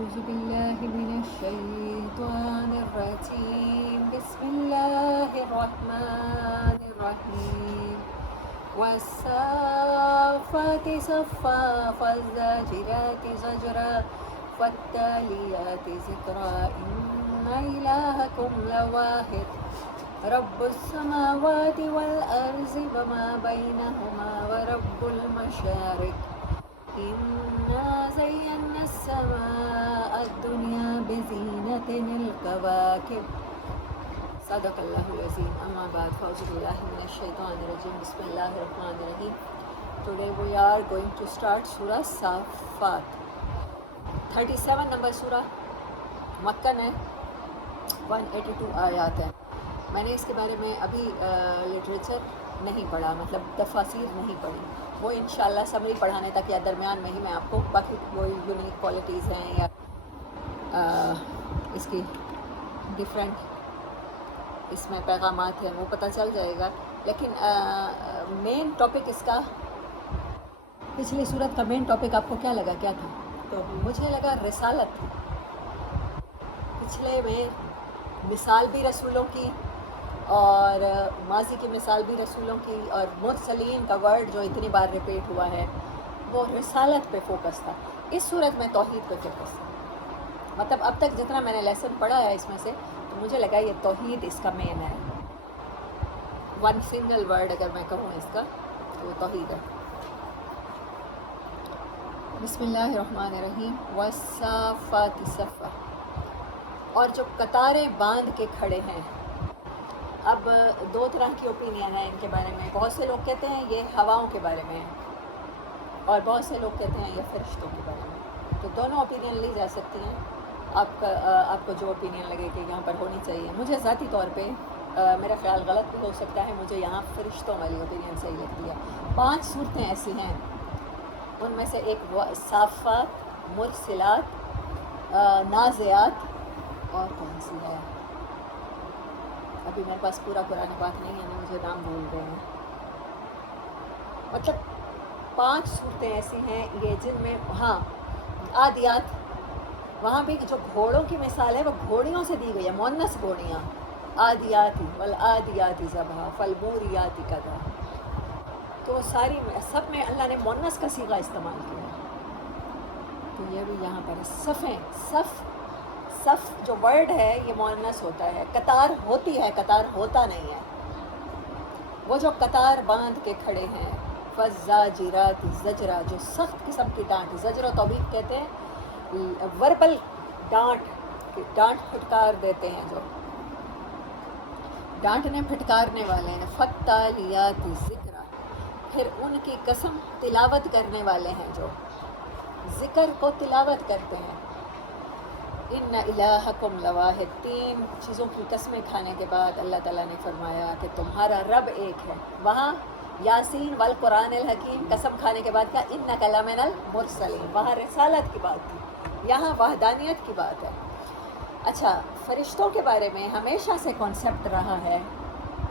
أعوذ بالله من الشيطان الرجيم بسم الله الرحمن الرحيم والصافات صفا فالزاجرات زجرا فالتاليات ذكرا إن إلهكم لواحد رب السماوات والأرض وما بينهما ورب المشارق إنا زينا السماء الدنيا بزينة الكواكب صدق الله العظيم. أما بعد فأعوذ بالله من الشيطان الرجيم بسم الله الرحمن الرحيم. Today we are going to start Surah Safat. 37 number Surah مکن ہے. 182 آیات ہیں. میں نے اس کے بارے میں ابھی لٹریچر نہیں پڑھا، مطلب تفاسیر نہیں پڑھی. وہ انشاءاللہ سمری پڑھانے تک یا درمیان میں ہی میں آپ کو باقی کوئی یونیک کوالٹیز ہیں یا اس کی ڈیفرنٹ اس میں پیغامات ہیں وہ پتہ چل جائے گا. لیکن مین ٹاپک اس کا، پچھلی صورت کا مین ٹاپک آپ کو کیا لگا، کیا تھا؟ تو مجھے لگا رسالت. پچھلے میں مثال بھی رسولوں کی اور ماضی کی مثال بھی رسولوں کی، اور مرسلین کا ورڈ جو اتنی بار ریپیٹ ہوا ہے وہ رسالت پہ فوکس تھا. اس صورت میں توحید پہ فوکس تھا. مطلب اب تک جتنا میں نے لیسن پڑھا ہے اس میں سے، تو مجھے لگا یہ توحید اس کا مین ہے. ون سنگل ورڈ اگر میں کہوں اس کا تو وہ توحید ہے. بسم اللہ الرحمن الرحیم. والصافات صفا، اور جو قطاریں باندھ کے کھڑے ہیں. اب دو طرح کی اوپینین ہیں ان کے بارے میں. بہت سے لوگ کہتے ہیں یہ ہواؤں کے بارے میں ہے، اور بہت سے لوگ کہتے ہیں یہ فرشتوں کے بارے میں. تو دونوں اوپینین لی جا سکتی ہیں. آپ کو جو اوپینین لگے کہ یہاں پر ہونی چاہیے. مجھے ذاتی طور پہ میرا خیال غلط بھی ہو سکتا ہے، مجھے یہاں فرشتوں والی اوپینین صحیح لگتی ہے. 5 صورتیں ایسی ہیں، ان میں سے ایک صافات، مرسلات، نازعات، اور کون سی ہے ابھی میرے پاس پورا قرآن پاک نہیں ہے، مجھے نام بھول گئے ہیں. مطلب 5 صورتیں ایسی ہیں یہ جن میں، ہاں عادیات، وہاں بھی جو گھوڑوں کی مثال ہے وہ گھوڑیوں سے دی گئی ہے، مؤنث گھوڑیاں. عادیاتی والعادیاتی ضبحا فالموریاتی قدحا. تو ساری سب میں اللہ نے مؤنث کا صیغہ استعمال کیا ہے. تو یہ بھی یہاں پر صفیں، صف جو ورڈ ہے یہ مؤنث ہوتا ہے. قطار ہوتی ہے، قطار ہوتا نہیں ہے. وہ جو قطار باندھ کے کھڑے ہیں. فالزاجرات زجرا، جو سخت قسم کی ڈانٹ. زجر و توبیق کہتے ہیں وربل ڈانٹ پھٹکار دیتے ہیں، جو ڈانٹنے پھٹکارنے والے ہیں. فالتالیات ذکرا، پھر ان کی قسم تلاوت کرنے والے ہیں جو ذکر کو تلاوت کرتے ہیں. ان الہکم لواحد، 3 چیزوں کی قسمیں کھانے کے بعد اللہ تعالیٰ نے فرمایا کہ تمہارا رب ایک ہے. وہاں یاسین والقرآن الحکیم قسم کھانے کے بعد کیا، انک لمن المرسلین، وہاں رسالت کی بات تھی، یہاں وحدانیت کی بات ہے. اچھا، فرشتوں کے بارے میں ہمیشہ سے کانسیپٹ رہا ہے.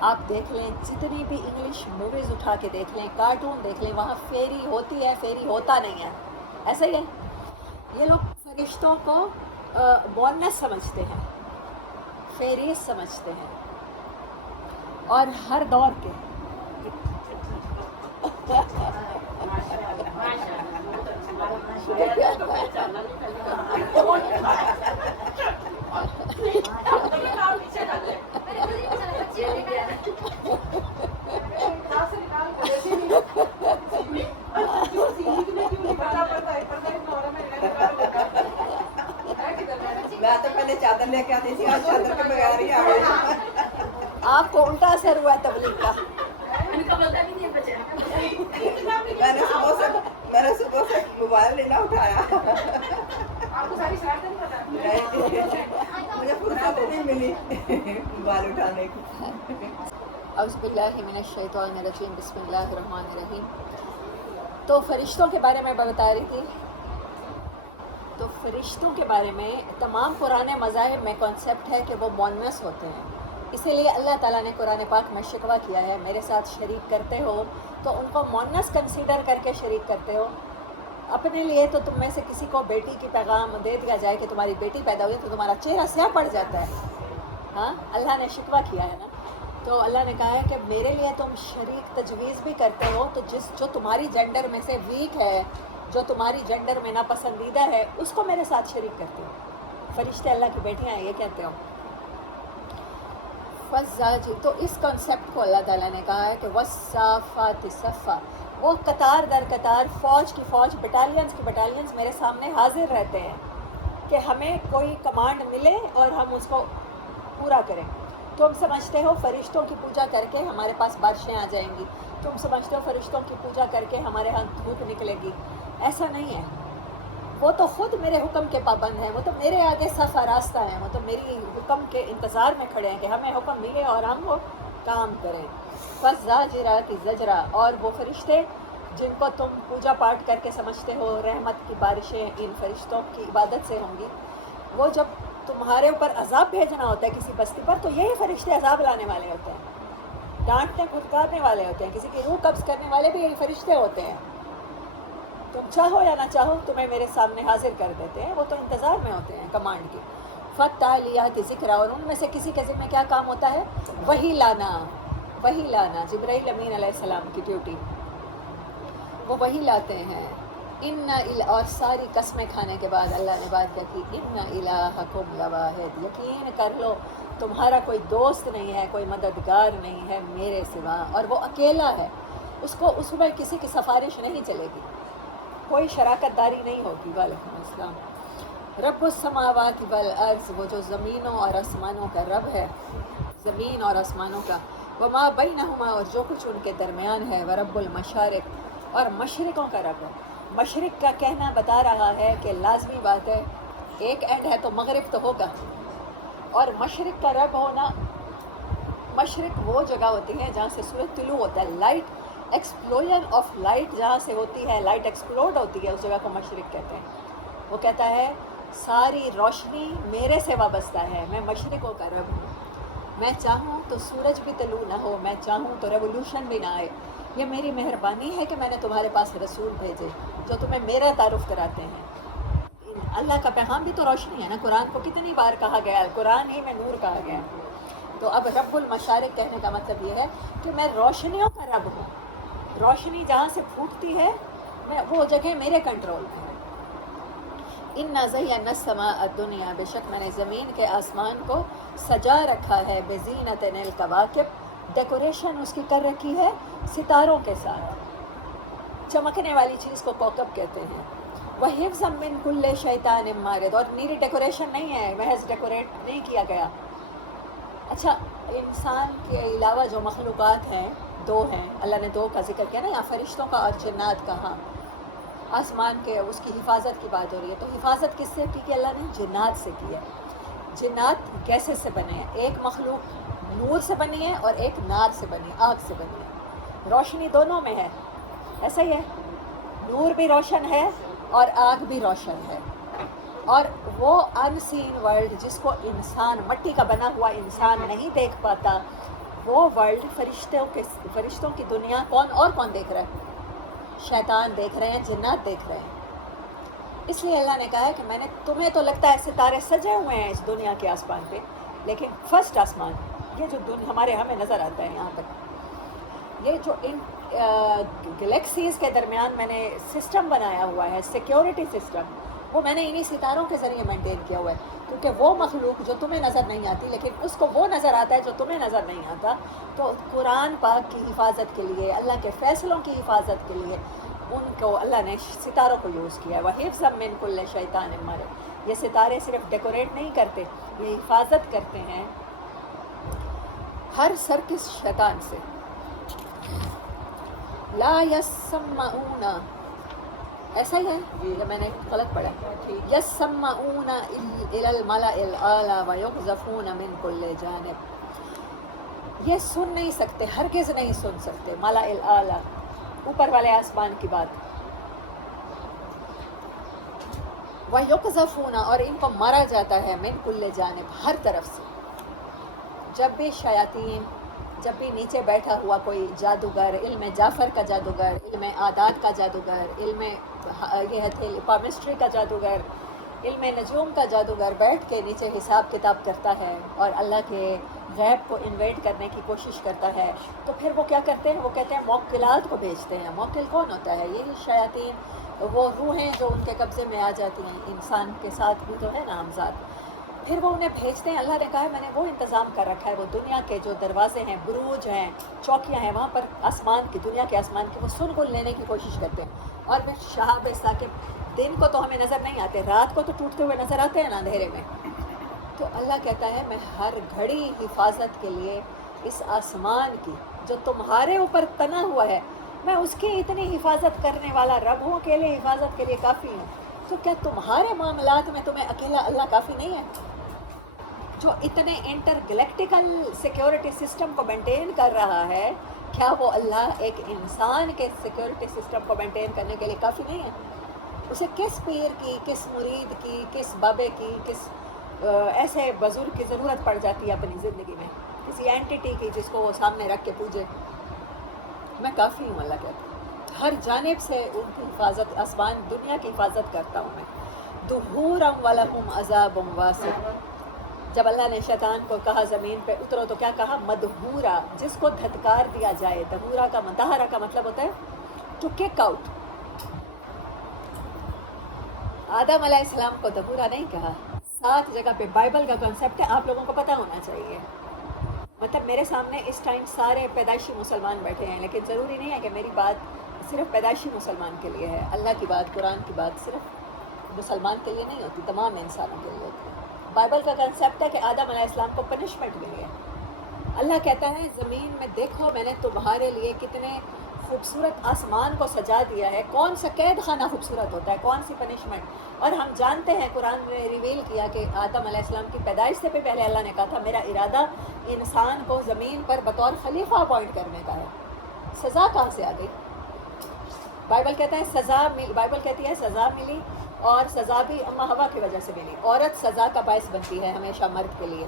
آپ دیکھ لیں جتنی بھی انگلش موویز اٹھا کے دیکھ لیں، کارٹون دیکھ لیں، وہاں فیری ہوتی ہے، فیری ہوتا نہیں ہے. ایسا ہی ہے. یہ لوگ فرشتوں کو مؤنث سمجھتے ہیں، فیریز سمجھتے ہیں، اور ہر دور کے میں تو پہلے چادر لے کے آتی تھی، آج چادر کے بغیر ہی آ گئی. آپ کو الٹا اثر ہوا ہے تبلیغ کا. میں نے صبح سے موبائل نہیں نہ اٹھایا. مجھے فرصت نہیں ملی موبائل اٹھانے کی. اعوذ باللہ من الشیطان الرجیم بسم اللہ الرحمن الرحیم. تو فرشتوں کے بارے میں بتا رہی تھی. تو فرشتوں کے بارے میں تمام قرآن مذاہب میں کانسیپٹ ہے کہ وہ مؤنث ہوتے ہیں. اسی لیے اللہ تعالیٰ نے قرآن پاک میں شکوہ کیا ہے، میرے ساتھ شریک کرتے ہو تو ان کو مؤنث کنسیڈر کر کے شریک کرتے ہو. اپنے لیے تو تم میں سے کسی کو بیٹی کی پیغام دے دیا جائے کہ تمہاری بیٹی پیدا ہوئی تو تمہارا چہرہ سیاہ پڑ جاتا ہے. ہاں اللہ نے شکوہ کیا ہے نا. تو اللہ نے کہا ہے کہ میرے لیے تم شریک تجویز بھی کرتے ہو تو جو تمہاری جنڈر میں سے ویک ہے, جو تمہاری جنڈر میں ناپسندیدہ ہے, اس کو میرے ساتھ شریک کرتے ہو. فرشتے اللہ کی بیٹیاں ہیں یہ کہتے ہو. فزاجی, تو اس کنسیپٹ کو اللہ تعالیٰ نے کہا ہے کہ والصافات صفا, وہ قطار در قطار فوج کی فوج بٹالینز کی بٹالینز میرے سامنے حاضر رہتے ہیں کہ ہمیں کوئی کمانڈ ملے اور ہم اس کو پورا کریں. تم سمجھتے ہو فرشتوں کی پوجا کر کے ہمارے پاس بارشیں آ جائیں گی, تم سمجھتے ہو فرشتوں کی پوجا کر کے ہمارے ہاں دھوپ نکلے گی. ایسا نہیں ہے. وہ تو خود میرے حکم کے پابند ہیں, وہ تو میرے آگے صف آراستہ ہیں, وہ تو میری حکم کے انتظار میں کھڑے ہیں کہ ہمیں حکم ملے اور ہم وہ کام کریں. فزاجرہ کی زجرہ, اور وہ فرشتے جن کو تم پوجا پاٹ کر کے سمجھتے ہو رحمت کی بارشیں ان فرشتوں کی عبادت سے ہوں گی, وہ جب تمہارے اوپر عذاب بھیجنا ہوتا ہے کسی بستی پر تو یہی فرشتے عذاب لانے والے ہوتے ہیں, ڈانٹنے پھٹکارنے والے ہوتے ہیں, کسی کی روح قبض کرنے والے بھی یہی فرشتے ہوتے ہیں. تم چاہو یا نہ چاہو تمہیں میرے سامنے حاضر کر دیتے ہیں, وہ تو انتظار میں ہوتے ہیں کمانڈ کی. فتالیات ذکر, اور ان میں سے کسی کے ذمہ کیا کام ہوتا ہے؟ وہی لانا. وہی لانا جبرائیل امین علیہ السلام کی ڈیوٹی, وہ وہی لاتے ہیں. اور ساری قسمیں کھانے کے بعد اللہ نے بات کہی ان الہکم لواحد, یقین کر لو تمہارا کوئی دوست نہیں ہے, کوئی مددگار نہیں ہے میرے سوا, اور وہ اکیلا ہے. اس میں کسی کی سفارش نہیں چلے گی, کوئی شراکت داری نہیں ہوگی. وعلیکم السلام. رب السماوات والارض, وہ جو زمینوں اور آسمانوں کا رب ہے, زمین اور آسمانوں کا. وما بینہما, اور جو کچھ ان کے درمیان ہے. ورب المشارق, اور مشرقوں کا رب ہے. مشرق کا کہنا بتا رہا ہے کہ لازمی بات ہے ایک اینڈ ہے تو مغرب تو ہوگا, اور مشرق کا رب ہونا, مشرق وہ جگہ ہوتی ہے جہاں سے سورج طلوع ہوتا ہے, لائٹ ایکسپلوژن آف لائٹ جہاں سے ہوتی ہے, لائٹ ایکسپلوڈ ہوتی ہے, اس جگہ کو مشرق کہتے ہیں. وہ کہتا ہے ساری روشنی میرے سے وابستہ ہے, میں مشرقوں کا رب ہوں. میں چاہوں تو سورج بھی طلوع نہ ہو, میں چاہوں تو ریولوشن بھی نہ آئے. یہ میری مہربانی ہے کہ میں نے تمہارے پاس رسول بھیجے جو تمہیں میرا تعارف کراتے ہیں. اللہ کا پیغام بھی تو روشنی ہے نا. قرآن کو کتنی بار کہا گیا ہے, قرآن ہی میں نور کہا گیا. تو اب رب المشارق کہنے کا مطلب یہ ہے کہ میں روشنیوں کا رب ہوں. روشنی جہاں سے پھوٹتی ہے میں وہ جگہ میرے کنٹرول میں ہے. اِنَّا زَيَّنَّا السَّمَاءَ الدُّنْيَا, بے شک میں نے زمین کے آسمان کو سجا رکھا ہے. بِزِينَةٍ الْكَوَاكِبِ, ڈیکوریشن اس کی کر رکھی ہے ستاروں کے ساتھ. چمکنے والی چیز کو کوکب کہتے ہیں. وَحِفْظًا مِّن كُلِّ شَيْطَانٍ مَارِدٍ, اور نیری ڈیکوریشن نہیں ہے, محض ڈیکوریٹ نہیں کیا گیا. اچھا, انسان کے علاوہ جو مخلوقات ہیں دو ہیں, اللہ نے دو کا ذکر کیا نا, یا فرشتوں کا اور جنات کا. ہاں, آسمان کے اس کی حفاظت کی بات ہو رہی ہے. تو حفاظت کس سے کی کہ اللہ نے جنات سے کی ہے. جنات کیسے سے بنے ہیں؟ ایک مخلوق نور سے بنی ہے اور ایک نار سے بنی ہے, آگ سے بنی ہے. روشنی دونوں میں ہے, ایسا ہی ہے. نور بھی روشن ہے اور آگ بھی روشن ہے. اور وہ ان سین ورلڈ جس کو انسان, مٹی کا بنا ہوا انسان نہیں دیکھ پاتا, وہ ورلڈ فرشتوں کی دنیا کون دیکھ رہا ہے؟ شیطان دیکھ رہے ہیں, جنات دیکھ رہے ہیں. اس لیے اللہ نے کہا ہے کہ میں نے, تمہیں تو لگتا ہے ستارے سجے ہوئے ہیں اس دنیا کے آسمان پہ, لیکن فرسٹ آسمان, یہ جو ہمیں نظر آتا ہے یہاں پر, یہ جو ان گلیکسیز کے درمیان میں نے سسٹم بنایا ہوا ہے, سیکیورٹی سسٹم, وہ میں نے انہی ستاروں کے ذریعے مینٹین کیا ہوا ہے. کیونکہ وہ مخلوق جو تمہیں نظر نہیں آتی لیکن اس کو وہ نظر آتا ہے جو تمہیں نظر نہیں آتا, تو قرآن پاک کی حفاظت کے لیے, اللہ کے فیصلوں کی حفاظت کے لیے ان کو اللہ نے ستاروں کو یوز کیا ہے. وَحِفْظًا مِّن كُلِّ شَيْطَانٍ مَارِدٍ, یہ ستارے صرف ڈیکوریٹ نہیں کرتے, یہ حفاظت کرتے ہیں ہر سرکس شیطان سے. لا يسمعون, ایسا ہی ہے یہ میں نے غلط پڑھا. يسمعون الى الملأ الاعلى ويقذفون من كل جانب, یہ سن نہیں سکتے, ہرگز نہیں سن سکتے ملأ الاعلى, اوپر والے آسمان کی بات. وَيُقْذَفُونَ, اور ان کو مارا جاتا ہے, من کل جانب, ہر طرف سے. جب بھی شیاطین جب بھی نیچے بیٹھا ہوا کوئی جادوگر، علم جعفر کا جادوگر، علم عادات کا جادوگر، علم یہ ہے پامسٹری کا جادوگر، علم نجوم کا جادوگر بیٹھ کے نیچے حساب کتاب کرتا ہے اور اللہ کے غیب کو انویٹ کرنے کی کوشش کرتا ہے، تو پھر وہ کیا کرتے ہیں؟ وہ کہتے ہیں موکلات کو بھیجتے ہیں۔ موکل کون ہوتا ہے؟ یہی شیاطین، وہ روحیں جو ان کے قبضے میں آ جاتی ہیں، انسان کے ساتھ بھی تو ہے نامزاد، پھر وہ انہیں بھیجتے ہیں۔ اللہ نے کہا ہے میں نے وہ انتظام کر رکھا ہے، وہ دنیا کے جو دروازے ہیں، بروج ہیں، چوکیاں ہیں، وہاں پر آسمان کی، دنیا کے آسمان کی وہ سن کو لینے کی کوشش کرتے ہیں۔ اور پھر شہاب ثاقب، دن کو تو ہمیں نظر نہیں آتے، رات کو تو ٹوٹتے ہوئے نظر آتے ہیں نا اندھیرے میں، تو اللہ کہتا ہے میں ہر گھڑی حفاظت کے لیے اس آسمان کی جو تمہارے اوپر تنا ہوا ہے، میں اس کی اتنی حفاظت کرنے والا رب ہوں، کے لیے حفاظت کے لیے کافی ہوں، تو کیا تمہارے معاملات میں تمہیں اکیلا اللہ کافی نہیں ہے؟ جو اتنے انٹر گلیکٹیکل سیکیورٹی سسٹم کو مینٹین کر رہا ہے، کیا وہ اللہ ایک انسان کے سیکیورٹی سسٹم کو مینٹین کرنے کے لیے کافی نہیں ہے؟ اسے کس پیر کی، کس مرید کی، کس بابے کی، کس ایسے بزرگ کی ضرورت پڑ جاتی ہے اپنی زندگی میں، کسی اینٹیٹی کی جس کو وہ سامنے رکھ کے پوجے؟ میں کافی ہوں، اللہ کہتا ہے ہر جانب سے ان کی حفاظت، آسمان دنیا کی حفاظت کرتا ہوں میں۔ دحورا ولہم عذاب واسع، جب اللہ نے شیطان کو کہا زمین پہ اترو تو کیا کہا؟ مدحورا، جس کو دھتکار دیا جائے۔ دحورا کا دہرا کا مطلب ہوتا ہے ٹو کک آؤٹ۔ آدم علیہ السلام کو دحورا نہیں کہا، 7 جگہ پہ بائبل کا کنسیپٹ ہے، آپ لوگوں کو پتہ ہونا چاہیے۔ مطلب میرے سامنے اس ٹائم سارے پیدائشی مسلمان بیٹھے ہیں، لیکن ضروری نہیں ہے کہ میری بات صرف پیدائشی مسلمان کے لیے ہے۔ اللہ کی بات، قرآن کی بات صرف مسلمان کے لیے نہیں ہوتی، تمام انسانوں کے لیے ہوتی ہے۔ بائبل کا کنسیپٹ ہے کہ آدم علیہ السلام کو پنشمنٹ ملی ہے۔ اللہ کہتا ہے زمین میں دیکھو میں نے تمہارے لیے کتنے خوبصورت آسمان کو سجا دیا ہے، کون سا قید خانہ خوبصورت ہوتا ہے، کون سی پنشمنٹ۔ اور ہم جانتے ہیں قرآن نے ریویل کیا کہ آدم علیہ السلام کی پیدائش سے پہلے اللہ نے کہا تھا میرا ارادہ انسان کو زمین پر بطور خلیفہ اپوائنٹ کرنے کا ہے۔ سزا کہاں سے آ گئی؟ بائبل کہتا ہے سزا ملی، بائبل کہتی ہے سزا ملی، اور سزا بھی اماں ہوا کی وجہ سے ملی۔ عورت سزا کا باعث بنتی ہے ہمیشہ مرد کے لیے،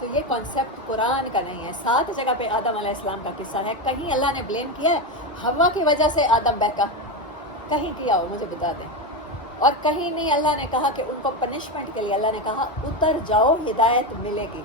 تو یہ کانسیپٹ قرآن کا نہیں ہے۔ 7 جگہ پہ آدم علیہ السلام کا قصہ ہے، کہیں اللہ نے بلیم کیا ہے ہوا کی وجہ سے آدم بہکا؟ کہیں کیا ہو مجھے بتا دیں۔ اور کہیں نہیں اللہ نے کہا کہ ان کو پنشمنٹ کے لیے، اللہ نے کہا اتر جاؤ ہدایت ملے گی۔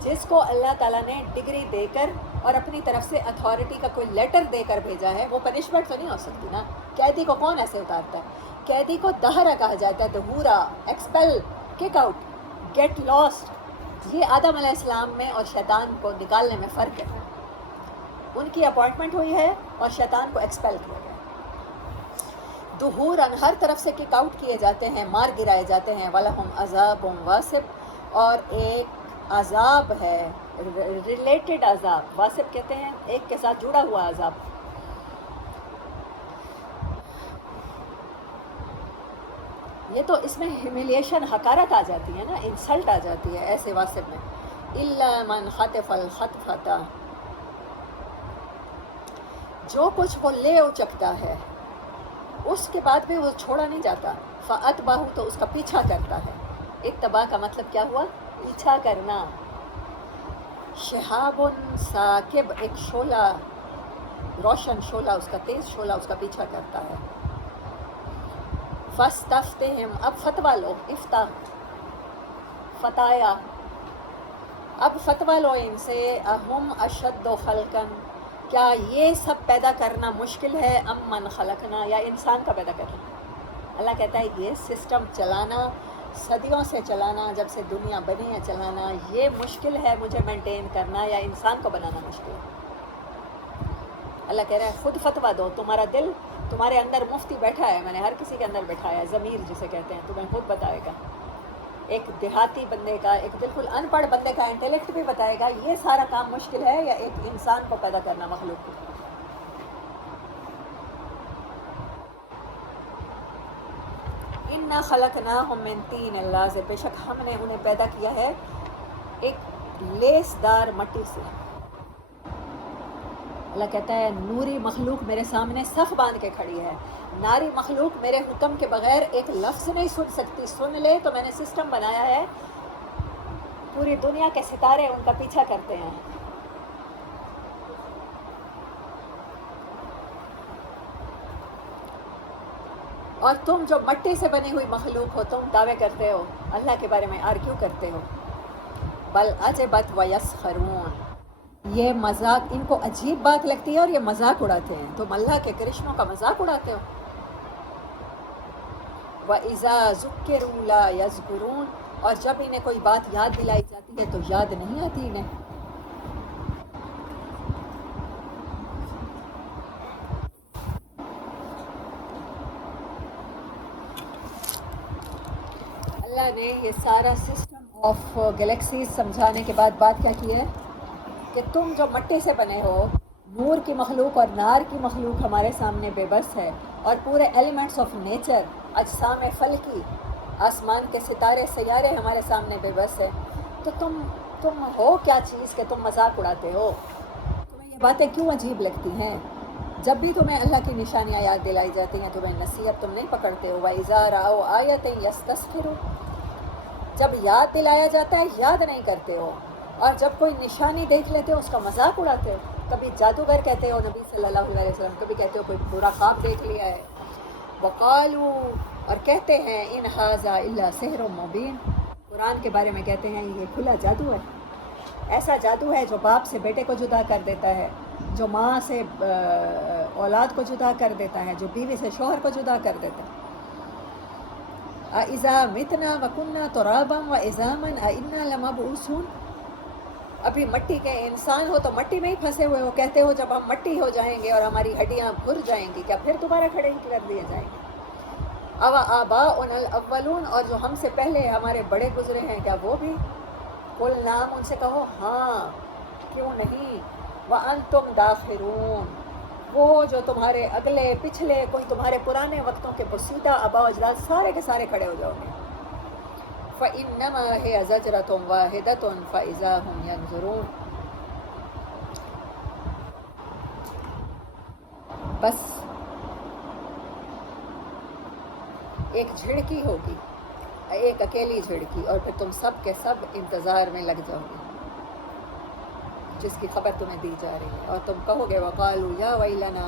جس کو اللہ تعالیٰ نے ڈگری دے کر اور اپنی طرف سے اتھارٹی کا کوئی لیٹر دے کر بھیجا ہے، وہ پنشمنٹ تو نہیں ہو سکتی نا۔ قیدی کو کون ایسے اتارتا ہے؟ قیدی کو دہرا کہا جاتا ہے، دہورا، expel, kick out, get lost. یہ آدم علیہ السلام میں اور شیطان کو نکالنے میں فرق ہے۔ ان کی اپوائنٹمنٹ ہوئی ہے اور شیطان کو ایکسپیل کیا گیا۔ دحوراً ہر طرف سے کک آؤٹ کیے جاتے ہیں، مار گرائے جاتے ہیں۔ وَلَهُمْ عَذَابٌ وَاصِبٌ، اور ایک عذاب ہے، ریلیٹڈ عذاب، واسب کہتے ہیں ایک کے ساتھ جڑا ہوا عذاب۔ یہ تو اس میں ہیومیلیشن، حقارت آ جاتی ہے نا، انسلٹ آ جاتی ہے ایسے واسب میں۔ إِلَّا مَنْ خَطَفَ الْخَطْفَةَ، جو کچھ وہ لے اچکتا ہے اس کے بعد بھی وہ چھوڑا نہیں جاتا۔ فَأَتْبَعُ، تو اس کا پیچھا کرتا ہے۔ اتباع کا مطلب کیا ہوا؟ پیچھا کرنا۔ شہاب ثاقب، ایک شعلہ، روشن شعلہ، اس کا تیز شعلہ اس کا پیچھا کرتا ہے۔ فَاسْتَفْتِهِمْ، اب فتویٰ لو، افتاح، فتایا، اب فتویٰ لو ان سے۔ اہم اشد خلقاً، کیا یہ سب پیدا کرنا مشکل ہے؟ ام من خلقنا، یا انسان کا پیدا کرنا؟ اللہ کہتا ہے یہ سسٹم چلانا، صدیوں سے چلانا، جب سے دنیا بنی ہے چلانا، یہ مشکل ہے مجھے مینٹین کرنا، یا انسان کو بنانا مشکل ہے؟ اللہ کہہ رہا ہے خود فتویٰ دو، تمہارا دل تمہارے اندر مفتی بیٹھا ہے، میں نے ہر کسی کے اندر بٹھایا ہے، ضمیر جسے کہتے ہیں، تمہیں خود بتائے گا۔ ایک دیہاتی بندے کا، ایک بالکل ان پڑھ بندے کا انٹیلیکٹ بھی بتائے گا یہ سارا کام مشکل ہے، یا ایک انسان کو پیدا کرنا، مخلوق کو۔ اِنَّا خَلَقْنَاهُم مِّن طِینٍ لَازِبٍ، بے شک ہم نے انہیں پیدا کیا ہے ایک لیس دار مٹی سے۔ اللہ کہتا ہے نوری مخلوق میرے سامنے صف باندھ کے کھڑی ہے، ناری مخلوق میرے حکم کے بغیر ایک لفظ نہیں سن سکتی، سن لے تو میں نے سسٹم بنایا ہے، پوری دنیا کے ستارے ان کا پیچھا کرتے ہیں۔ اور تم جو مٹی سے بنی ہوئی مخلوق ہو تم دعوے کرتے ہو اللہ کے بارے میں آرگیو کرتے ہو. بل عجبت ویسخرون، یہ مذاق ان کو عجیب بات لگتی ہے اور یہ مذاق اڑاتے ہیں. تم اللہ کے کرشموں کا مذاق اڑاتے ہو. وَإِذَا ذُكِّرُوا لَا يَذْكُرُونَ، اور جب انہیں کوئی بات یاد دلائی جاتی ہے تو یاد نہیں آتی انہیں. اللہ نے یہ سارا سسٹم آف گلیکسیز سمجھانے کے بعد بات کیا کی ہے کہ تم جو مٹی سے بنے ہو، نور کی مخلوق اور نار کی مخلوق ہمارے سامنے بے بس ہے، اور پورے ایلیمنٹس آف نیچر، اجسام فلکی، آسمان کے ستارے سیارے ہمارے سامنے بے بس ہے. تو تم ہو کیا چیز کہ تم مذاق اڑاتے ہو؟ تمہیں یہ باتیں کیوں عجیب لگتی ہیں؟ جب بھی تمہیں اللہ کی نشانیاں یاد دلائی جاتی ہیں تمہیں نصیحت تم نہیں پکڑتے ہو. وَإِذَا رَأَوْا آیَةً يَسْتَسْخِرُونَ، جب یاد دلایا جاتا ہے یاد نہیں کرتے ہو، اور جب کوئی نشانی دیکھ لیتے ہو اس کا مذاق اڑاتے ہو. کبھی جادوگر کہتے ہو نبی صلی اللہ علیہ وسلم، کبھی کہتے ہو کوئی برا خواب دیکھ لیا ہے. وقالو، اور کہتے ہیں ان ھذا الا سحر مبین، قرآن کے بارے میں کہتے ہیں یہ کھلا جادو ہے. ایسا جادو ہے جو باپ سے بیٹے کو جدا کر دیتا ہے، جو ماں سے اولاد کو جدا کر دیتا ہے، جو بیوی سے شوہر کو جدا کر دیتا ہے. اذا متنا وکنا ترابا وعظاما ائنا لمبعوثون، ابھی مٹی کے انسان ہو تو مٹی میں ہی پھنسے ہوئے ہو، کہتے ہو جب ہم مٹی ہو جائیں گے اور ہماری ہڈیاں بھر جائیں گی کیا پھر دوبارہ کھڑے کر دیے جائیں گے. او آباؤنا الاولون، اور جو ہم سے پہلے ہمارے بڑے گزرے ہیں کیا وہ بھی؟ قل نام، ان سے کہو ہاں کیوں نہیں. وانتم داخرون، وہ جو تمہارے اگلے پچھلے کوئی تمہارے پرانے وقتوں کے بسیدہ آباء و اجداد سارے کے سارے کھڑے ہو جاؤ گے. فَإِنَّمَا هِيَ زَجْرَةٌ وَاحِدَةٌ فَإِذَا هُمْ يَنظُرُونَ، بس ایک جھڑکی ہوگی، ایک اکیلی جھڑکی، اور پھر تم سب کے سب انتظار میں لگ جاؤ گے جس کی خبر تمہیں دی جا رہی ہے. اور تم کہو گے وقالوا یا ویلنا،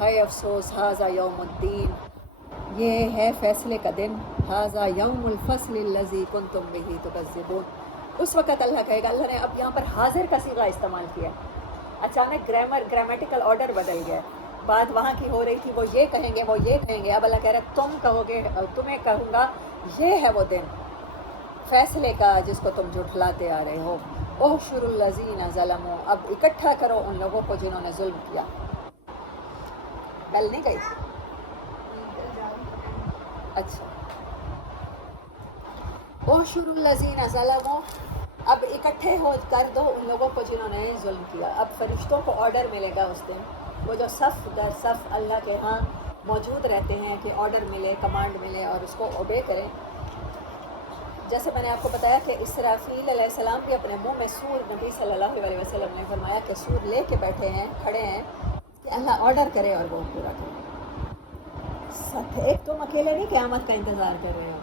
ہائے افسوس، ھذا یوم الدین، یہ ہے فیصلے کا دن. ھذا یوم الفصل الذی کنتم بہ تکذبون. اس وقت اللہ کہے گا، اللہ نے اب یہاں پر حاضر کا صیغہ استعمال کیا. اچانک گرامیٹیکل آرڈر بدل گیا. بات وہاں کی ہو رہی تھی وہ یہ کہیں گے وہ یہ کہیں گے، اب اللہ کہہ رہا ہے تم کہو گے، تمہیں کہوں گا یہ ہے وہ دن فیصلے کا جس کو تم جھٹلاتے آ رہے ہو. احشروا الذین ظلموا، اب اکٹھا کرو ان لوگوں کو جنہوں نے ظلم کیا. بیل نہیں گئی؟ اچھا. احشروا الذین ظلموا، اب اکٹھے ہو کر دو ان لوگوں کو جنہوں نے ظلم کیا. اب فرشتوں کو آرڈر ملے گا اس دن، وہ جو صف در صف اللہ کے ہاں موجود رہتے ہیں کہ آرڈر ملے، کمانڈ ملے اور اس کو اوبے کریں. جیسے میں نے آپ کو بتایا کہ اسرافیل علیہ السلام بھی اپنے منہ میں سور، نبی صلی اللہ علیہ وسلم نے فرمایا کہ سور لے کے بیٹھے ہیں، کھڑے ہیں کہ اللہ آرڈر کرے اور وہ پورا کرے. ایک تم اکیلے نہیں قیامت کا انتظار کر رہے ہو،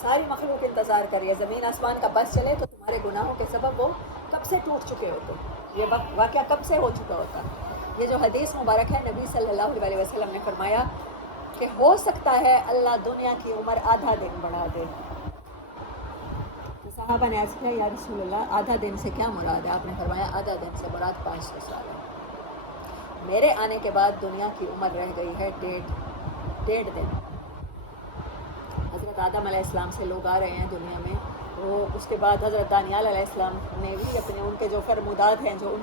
ساری مخلوق انتظار کر رہی ہے. زمین آسمان کا بس چلے تو تمہارے گناہوں کے سبب وہ کب سے ٹوٹ چکے ہوتے، یہ واقعہ کب سے ہو چکا ہوتا. یہ جو حدیث مبارک ہے، نبی صلی اللہ علیہ وسلم نے فرمایا کہ ہو سکتا ہے اللہ دنیا کی عمر آدھا دن بڑھا دے. تو صحابہ نے عرض کیا یا رسول اللہ آدھا دن سے کیا مراد ہے؟ آپ نے فرمایا آدھا دن سے مراد 500 سال ہے. میرے آنے کے بعد دنیا کی عمر رہ گئی ہے ڈیڑھ دن. حضرت آدم علیہ السلام سے لوگ آ رہے ہیں دنیا میں، وہ اس کے بعد حضرت دانیال علیہ السلام نے بھی اپنے ان کے جو فرمودات ہیں، جو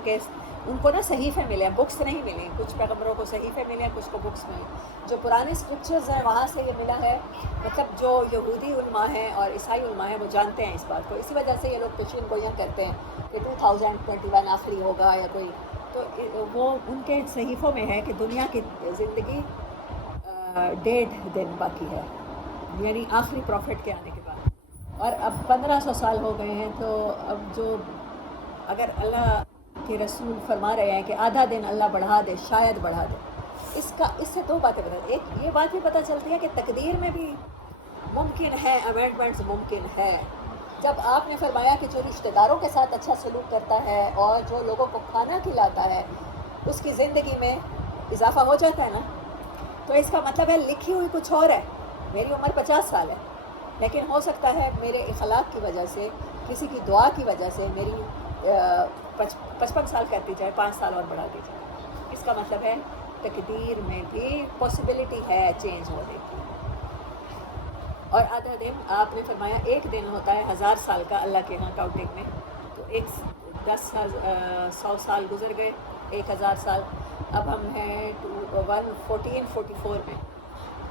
ان کو نا صحیفے ملے ہیں، بکس نہیں ملی. کچھ پیغمبروں کو صحیفے ملے ہیں، کچھ کو بکس ملے. جو پرانے اسکرپچرز ہیں وہاں سے یہ ملا ہے. مطلب جو یہودی علماء ہیں اور عیسائی علماء ہیں وہ جانتے ہیں اس بات کو، اسی وجہ سے یہ لوگ پیشین گوئیاں کرتے ہیں کہ 2021 آخری ہوگا یا کوئی. تو وہ ان کے صحیفوں میں ہے کہ دنیا کی زندگی 1.5 دن باقی ہے، یعنی آخری پروفٹ کے آنے کے بعد. اور اب 1500 سال ہو گئے ہیں. تو اب جو اگر اللہ کے رسول فرما رہے ہیں کہ آدھا دن اللہ بڑھا دے، شاید بڑھا دے، اس سے 2 باتیں پتہ. ایک یہ بات بھی پتہ چلتی ہے کہ تقدیر میں بھی ممکن ہے امینڈمنٹس، ممکن ہے. جب آپ نے فرمایا کہ جو رشتہ داروں کے ساتھ اچھا سلوک کرتا ہے اور جو لوگوں کو کھانا کھلاتا ہے اس کی زندگی میں اضافہ ہو جاتا ہے نا، تو اس کا مطلب ہے لکھی ہوئی کچھ اور ہے. میری عمر 50 سال ہے، لیکن ہو سکتا ہے میرے اخلاق کی وجہ سے، کسی کی دعا کی وجہ سے میری 55 سال کرتی جائے، 5 سال اور بڑھا دی جائے. اس کا مطلب ہے تقدیر میں بھی پاسبلٹی ہے چینج ہونے کی. اور آدھا دن آپ نے فرمایا ایک دن ہوتا ہے 1000 سال کا اللہ کے یہاں کاؤنٹنگ میں. تو 100 سال گزر گئے، 1000 سال. اب ہم ہیں 1444 میں،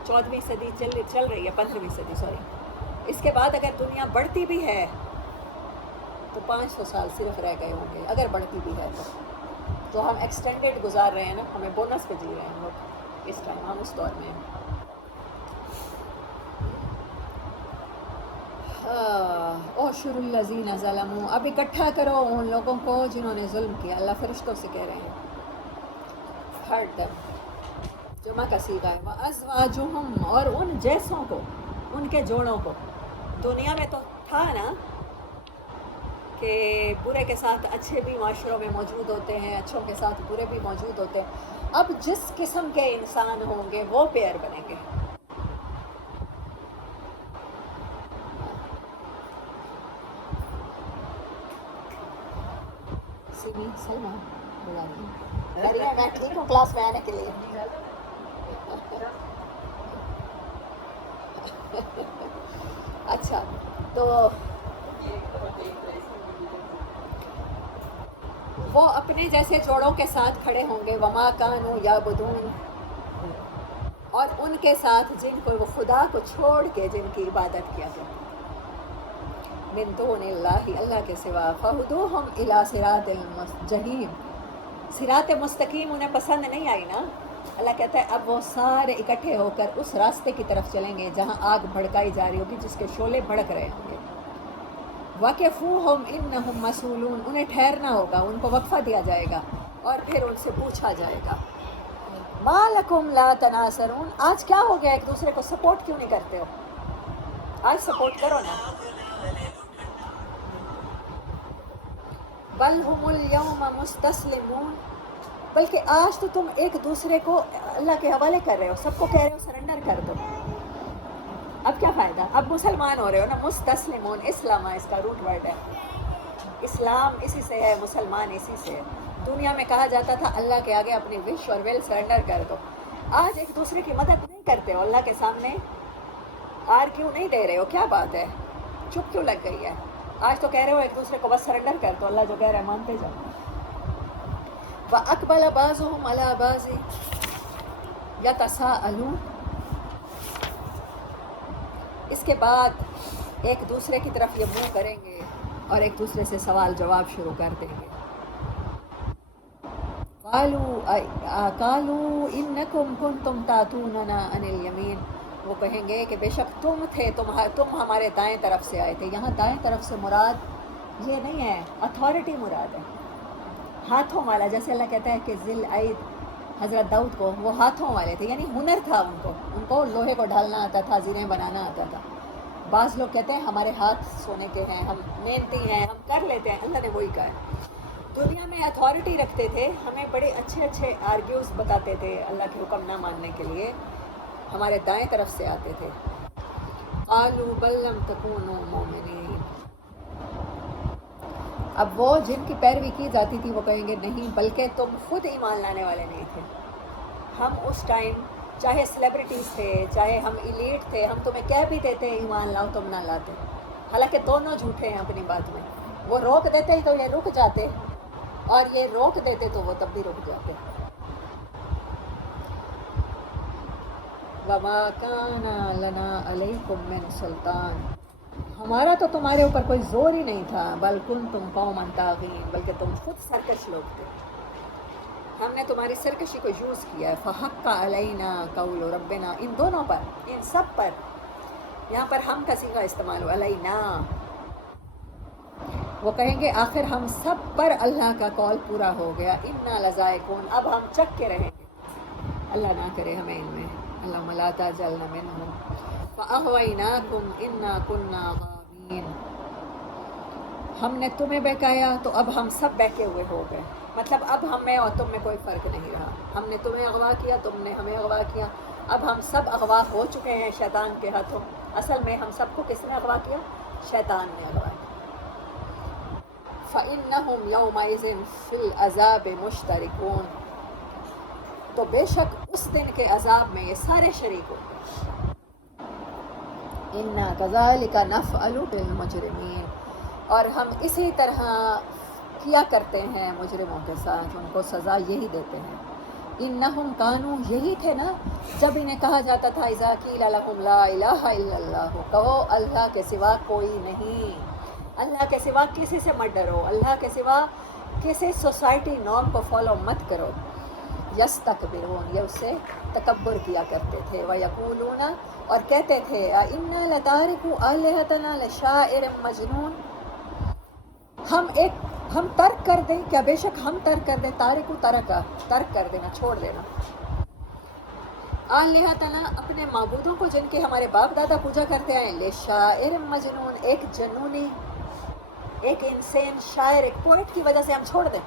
14ویں صدی چل رہی ہے، 15ویں صدی سوری. اس کے بعد اگر دنیا بڑھتی بھی ہے تو 500 سال صرف رہ گئے ہوں گے، اگر بڑھتی بھی ہے تو ہم ایکسٹینڈڈ گزار رہے ہیں نا، ہمیں بونس پہ جی رہے ہیں ہم لوگ اس ٹائم، ہم اس دور میں ہیں. احشر الذین ظلموا، اب اکٹھا کرو ان لوگوں کو جنہوں نے ظلم کیا. اللہ فرشتوں سے کہہ رہے ہیں. ہرڈ جمع کا صیغہ ہے. وازواجہم، اور ان جیسوں کو، ان کے جوڑوں کو. دنیا میں تو تھا نا کہ برے کے ساتھ اچھے بھی معاشروں میں موجود ہوتے ہیں، اچھوں کے ساتھ برے بھی موجود ہوتے ہیں. اب جس قسم کے انسان ہوں گے وہ پیئر بنیں گے. سلمہ بلا رہی ہے، میں ٹھیک ہوں کلاس میں آنے کے لیے. اچھا تو وہ اپنے جیسے جوڑوں کے ساتھ کھڑے ہوں گے. وما کانوا یعبدون، اور ان کے ساتھ جن کو وہ خدا کو چھوڑ کے جن کی عبادت کیا کرتے من دون اللہ، اللہ کے سوا. فہدوہم الی صراط الجحیم، صراط مستقیم انہیں پسند نہیں آئی نا. اللہ کہتا ہے اب وہ سارے اکٹھے ہو کر اس راستے کی طرف چلیں گے جہاں آگ بھڑکائی جا رہی ہوگی، جس کے شعلے بھڑک رہے ہوں گے. وَقِفُوهُمْ إِنَّهُمْ مَسْئُولُونَ، انہیں ٹھہرنا ہوگا، ان کو وقفہ دیا جائے گا اور پھر ان سے پوچھا جائے گا. مَا لَكُمْ لَا تَنَاصَرُونَ، آج کیا ہو گیا، ایک دوسرے کو سپورٹ کیوں نہیں کرتے ہو؟ آج سپورٹ کرو نا. بَلْ هُمُ الْيَوْمَ مُسْتَسْلِمُونَ، بلکہ آج تو تم ایک دوسرے کو اللہ کے حوالے کر رہے ہو، سب کو کہہ رہے ہو سرنڈر کر دو. اب کیا فائدہ، اب مسلمان ہو رہے ہو نا. مستسلمون، اسلام اس کا روٹ ورڈ ہے. اسلام اسی سے ہے، مسلمان اسی سے ہے. دنیا میں کہا جاتا تھا اللہ کے آگے اپنی وش اور ول سرنڈر کر دو. آج ایک دوسرے کی مدد نہیں کرتے ہو، اللہ کے سامنے آر کیوں نہیں دے رہے ہو، کیا بات ہے، چپ کیوں لگ گئی ہے؟ آج تو کہہ رہے ہو ایک دوسرے کو بس سرنڈر کر دو، اللہ جو کہہ رہا ہے مانتے جاؤ. وَأَقْبَلَ بَعْضُهُمْ عَلَىٰ بَعْضٍ يَتَسَاءَلُونَ، اس کے بعد ایک دوسرے کی طرف یہ منہ کریں گے اور ایک دوسرے سے سوال جواب شروع کر دیں گے. قَالُوا إِنَّكُمْ كُنْتُمْ تَأْتُونَنَا عَنِ الْيَمِينِ، وہ کہیں گے کہ بے شک تم تھے، تم ہمارے دائیں طرف سے آئے تھے. یہاں دائیں طرف سے مراد یہ نہیں ہے، اتھارٹی مراد ہے، ہاتھوں والا. جیسے اللہ کہتا ہے کہ ذی العید، حضرت داؤد کو وہ ہاتھوں والے تھے، یعنی ہنر تھا ان کو لوہے کو ڈھالنا آتا تھا، زیریں بنانا آتا تھا. بعض لوگ کہتے ہیں ہمارے ہاتھ سونے کے ہیں، ہم محنتی ہیں، ہم کر لیتے ہیں. اللہ نے وہی کہا ہے. دنیا میں اتھارٹی رکھتے تھے، ہمیں بڑے اچھے اچھے آرگیوز بتاتے تھے اللہ کے حکم نہ ماننے کے لیے، ہمارے دائیں طرف سے آتے تھے. قالوا بل لم تکونوا مؤمنین، اب وہ جن کی پیروی کی جاتی تھی وہ کہیں گے نہیں، بلکہ تم خود ایمان لانے والے نہیں تھے. ہم اس ٹائم چاہے سیلیبریٹیز تھے، چاہے ہم ایلیٹ تھے، ہم تمہیں کہہ بھی دیتے ایمان لاؤ، تم نہ لاتے. حالانکہ دونوں جھوٹے ہیں اپنی بات میں. وہ روک دیتے تو یہ رک جاتے، اور یہ روک دیتے تو وہ تب بھی رک جاتے. وَمَا كَانَ لَنَا عَلَيْكُمْ مِنْ سُلْطَانٍ، ہمارا تو تمہارے اوپر کوئی زور ہی نہیں تھا. بل کنتم قوما طاغین، بلکہ تم خود سرکش لوگ تھے، ہم نے تمہاری سرکشی کو یوز کیا ہے. فحق علینا قول ربنا، ان دونوں پر، ان سب پر. یہاں پر ہم کا صیغہ استعمال ہو، علینا. وہ کہیں گے آخر ہم سب پر اللہ کا قول پورا ہو گیا. انا لذائقون، اب ہم چک کے رہیں گے. اللہ نہ کرے ہمیں ان میں، اللہم لا تعجلنا منہم. فاغویناکم انا کنا غاوین، ہم نے تمہیں بہکایا تو اب ہم سب بہکے ہوئے ہو گئے. مطلب اب ہم میں اور تم میں کوئی فرق نہیں رہا. ہم نے تمہیں اغوا کیا، تم نے ہمیں اغوا کیا. اب ہم سب اغوا ہو چکے ہیں شیطان کے ہاتھوں. اصل میں ہم سب کو کس نے اغوا کیا؟ شیطان نے اغوا کیا. فَإِنَّهُمْ يَوْمَئِذٍ فِي الْعَذَابِ مُشْتَرِكُونَ، تو بے شک اس دن کے عذاب میں یہ سارے شریک ہوں. اِنَّا كَذَلِكَ نَفْعَلُ بِالْمُجْرِمِينَ، اور ہم اسی طرح کیا کرتے ہیں مجرموں کے ساتھ، ان کو سزا یہی دیتے ہیں. انہم کانو، یہی تھے نا جب انہیں کہا جاتا تھا اذا قیل لہم لا الہ الا اللہ، کہو اللہ کے سوا کوئی نہیں، اللہ کے سوا کسی سے مت ڈرو، اللہ کے سوا کسی سوسائٹی نارم کو فالو مت کرو. یستکبرون، یہ اس سے تکبر کیا کرتے تھے. ویقولون، اور کہتے تھے انا لتارکو آلہتنا لشاعر مجنون، ہم ترک کر دیں، کیا بے شک ہم ترک کر دیں، تارکو ترکا، ترک کر دینا، چھوڑ دینا، آلہتنا، اپنے معبودوں کو جن کے ہمارے باپ دادا پوجا کرتے ہیں، لشاعر مجنون، ایک جنونی، ایک انسین شاعر، ایک پوئٹ کی وجہ سے ہم چھوڑ دیں.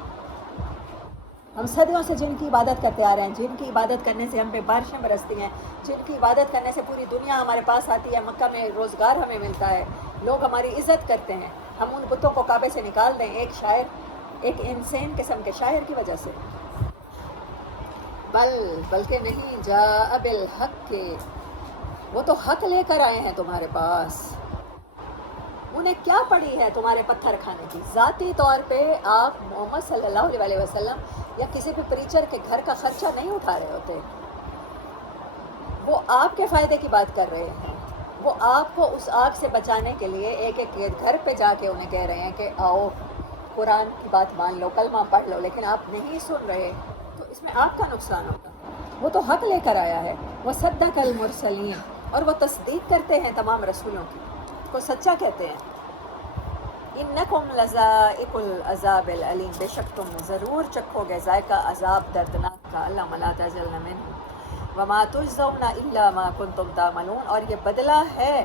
ہم صدیوں سے جن کی عبادت کرتے آ رہے ہیں، جن کی عبادت کرنے سے ہم پہ بارشیں برستی ہیں، جن کی عبادت کرنے سے پوری دنیا ہمارے پاس آتی ہے، مکہ میں روزگار ہمیں ملتا ہے، لوگ ہماری عزت کرتے ہیں، ہم ان بتوں کو کعبے سے نکال دیں ایک شاعر، ایک انسین قسم کے شاعر کی وجہ سے. بلکہ نہیں، جاء بالحق، وہ تو حق لے کر آئے ہیں تمہارے پاس. انہیں کیا پڑی ہے تمہارے پتھر کھانے کی؟ ذاتی طور پہ آپ محمد صلی اللہ علیہ وسلم یا کسی بھی پریچر کے گھر کا خرچہ نہیں اٹھا رہے ہوتے، وہ آپ کے فائدے کی بات کر رہے ہیں، وہ آپ کو اس آگ سے بچانے کے لیے ایک ایک گھر پہ جا کے انہیں کہہ رہے ہیں کہ آؤ قرآن کی بات مان لو، کلمہ پڑھ لو، لیکن آپ نہیں سن رہے، تو اس میں آپ کا نقصان ہوگا. وہ تو حق لے کر آیا ہے. وہ صدق المرسلین، اور وہ تصدیق کرتے ہیں تمام رسولوں کی، کو سچا کہتے ہیں. انکم لذائق العذاب العلیم، بے شک تم ضرور چکھو گے ذائقہ عذاب دردناک کا. اللہ لا تعجلن منہ وما تجزون الا ما کنتم تعملون، اور یہ بدلہ ہے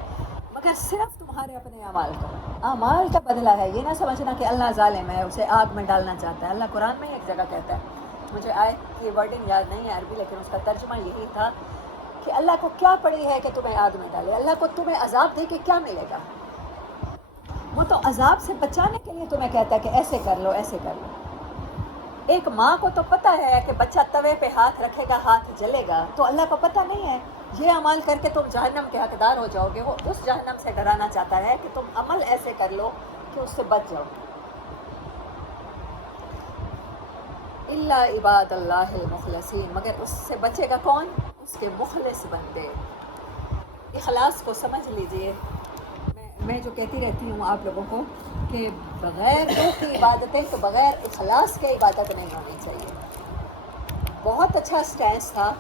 مگر صرف تمہارے اپنے اعمال کا، اعمال کا بدلہ ہے. یہ نہ سمجھنا کہ اللہ ظالم ہے، اسے آگ میں ڈالنا چاہتا ہے. اللہ قرآن میں ایک جگہ کہتا ہے، مجھے آیت کی ورڈنگ یاد نہیں ہے عربی، لیکن اس کا ترجمہ یہی تھا کہ اللہ کو کیا پڑی ہے کہ تمہیں آگ میں ڈالے، اللہ کو تمہیں عذاب دے کے کیا ملے گا. وہ تو عذاب سے بچانے کے لیے تمہیں کہتا ہے کہ ایسے کر لو، ایسے کر لو. ایک ماں کو تو پتہ ہے کہ بچہ توے پہ ہاتھ رکھے گا ہاتھ جلے گا، تو اللہ کو پتہ نہیں ہے یہ عمل کر کے تم جہنم کے حقدار ہو جاؤ گے. وہ اس جہنم سے ڈرانا چاہتا ہے کہ تم عمل ایسے کر لو کہ اس سے بچ جاؤ. الا عباد اللہ المخلصین، مگر اس سے بچے گا کون؟ اس کے مخلص بندے. اخلاص کو سمجھ لیجئے. میں جو کہتی رہتی ہوں آپ لوگوں کو کہ بغیر روح کی عبادتیں، تو بغیر اخلاص کے عبادت نہیں ہونی چاہیے. بہت اچھا سٹینس تھا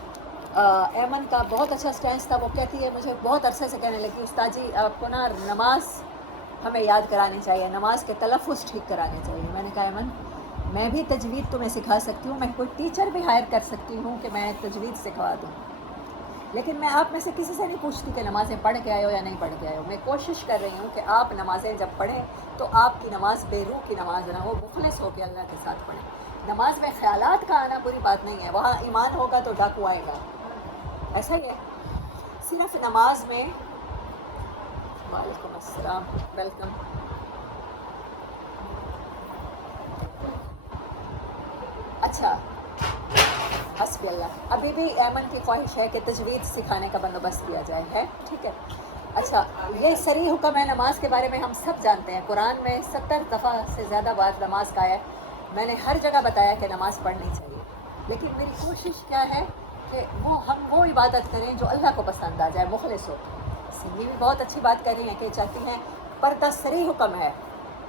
ایمن کا، بہت اچھا سٹینس تھا. وہ کہتی ہے، مجھے بہت عرصے سے کہنے لگی، استاد جی آپ کو نا نماز ہمیں یاد کرانی چاہیے، نماز کے تلفظ ٹھیک کرانے چاہیے. میں نے کہا ایمن میں بھی تجوید تمہیں سکھا سکتی ہوں، میں کوئی ٹیچر بھی ہائر کر سکتی ہوں کہ میں تجوید سکھوا دوں، لیکن میں آپ میں سے کسی سے نہیں پوچھتی کہ نمازیں پڑھ کے آئے ہو یا نہیں پڑھ کے آئے ہو. میں کوشش کر رہی ہوں کہ آپ نمازیں جب پڑھیں تو آپ کی نماز بے روح کی نماز نہ ہو، مخلص ہو کے اللہ کے ساتھ پڑھیں. نماز میں خیالات کا آنا بری بات نہیں ہے، وہاں ایمان ہوگا تو ڈاکو آئے گا، ایسا ہی ہے. صرف نماز میں، وعلیکم السلام، ویلکم. اچھا حسبی اللہ. ابھی بھی ایمن کی خواہش ہے کہ تجوید سکھانے کا بندوبست کیا جائے، ہے ٹھیک ہے. اچھا، یہ صریح حکم ہے نماز کے بارے میں، ہم سب جانتے ہیں. قرآن میں 70 دفعہ سے زیادہ بار نماز کا ہے. میں نے ہر جگہ بتایا کہ نماز پڑھنی چاہیے، لیکن میری کوشش کیا ہے کہ ہم وہ عبادت کریں جو اللہ کو پسند آ جائے، مخلص ہو. یہ بھی بہت اچھی بات کر رہی ہیں کہ چاہتی ہیں پردہ صریح حکم ہے،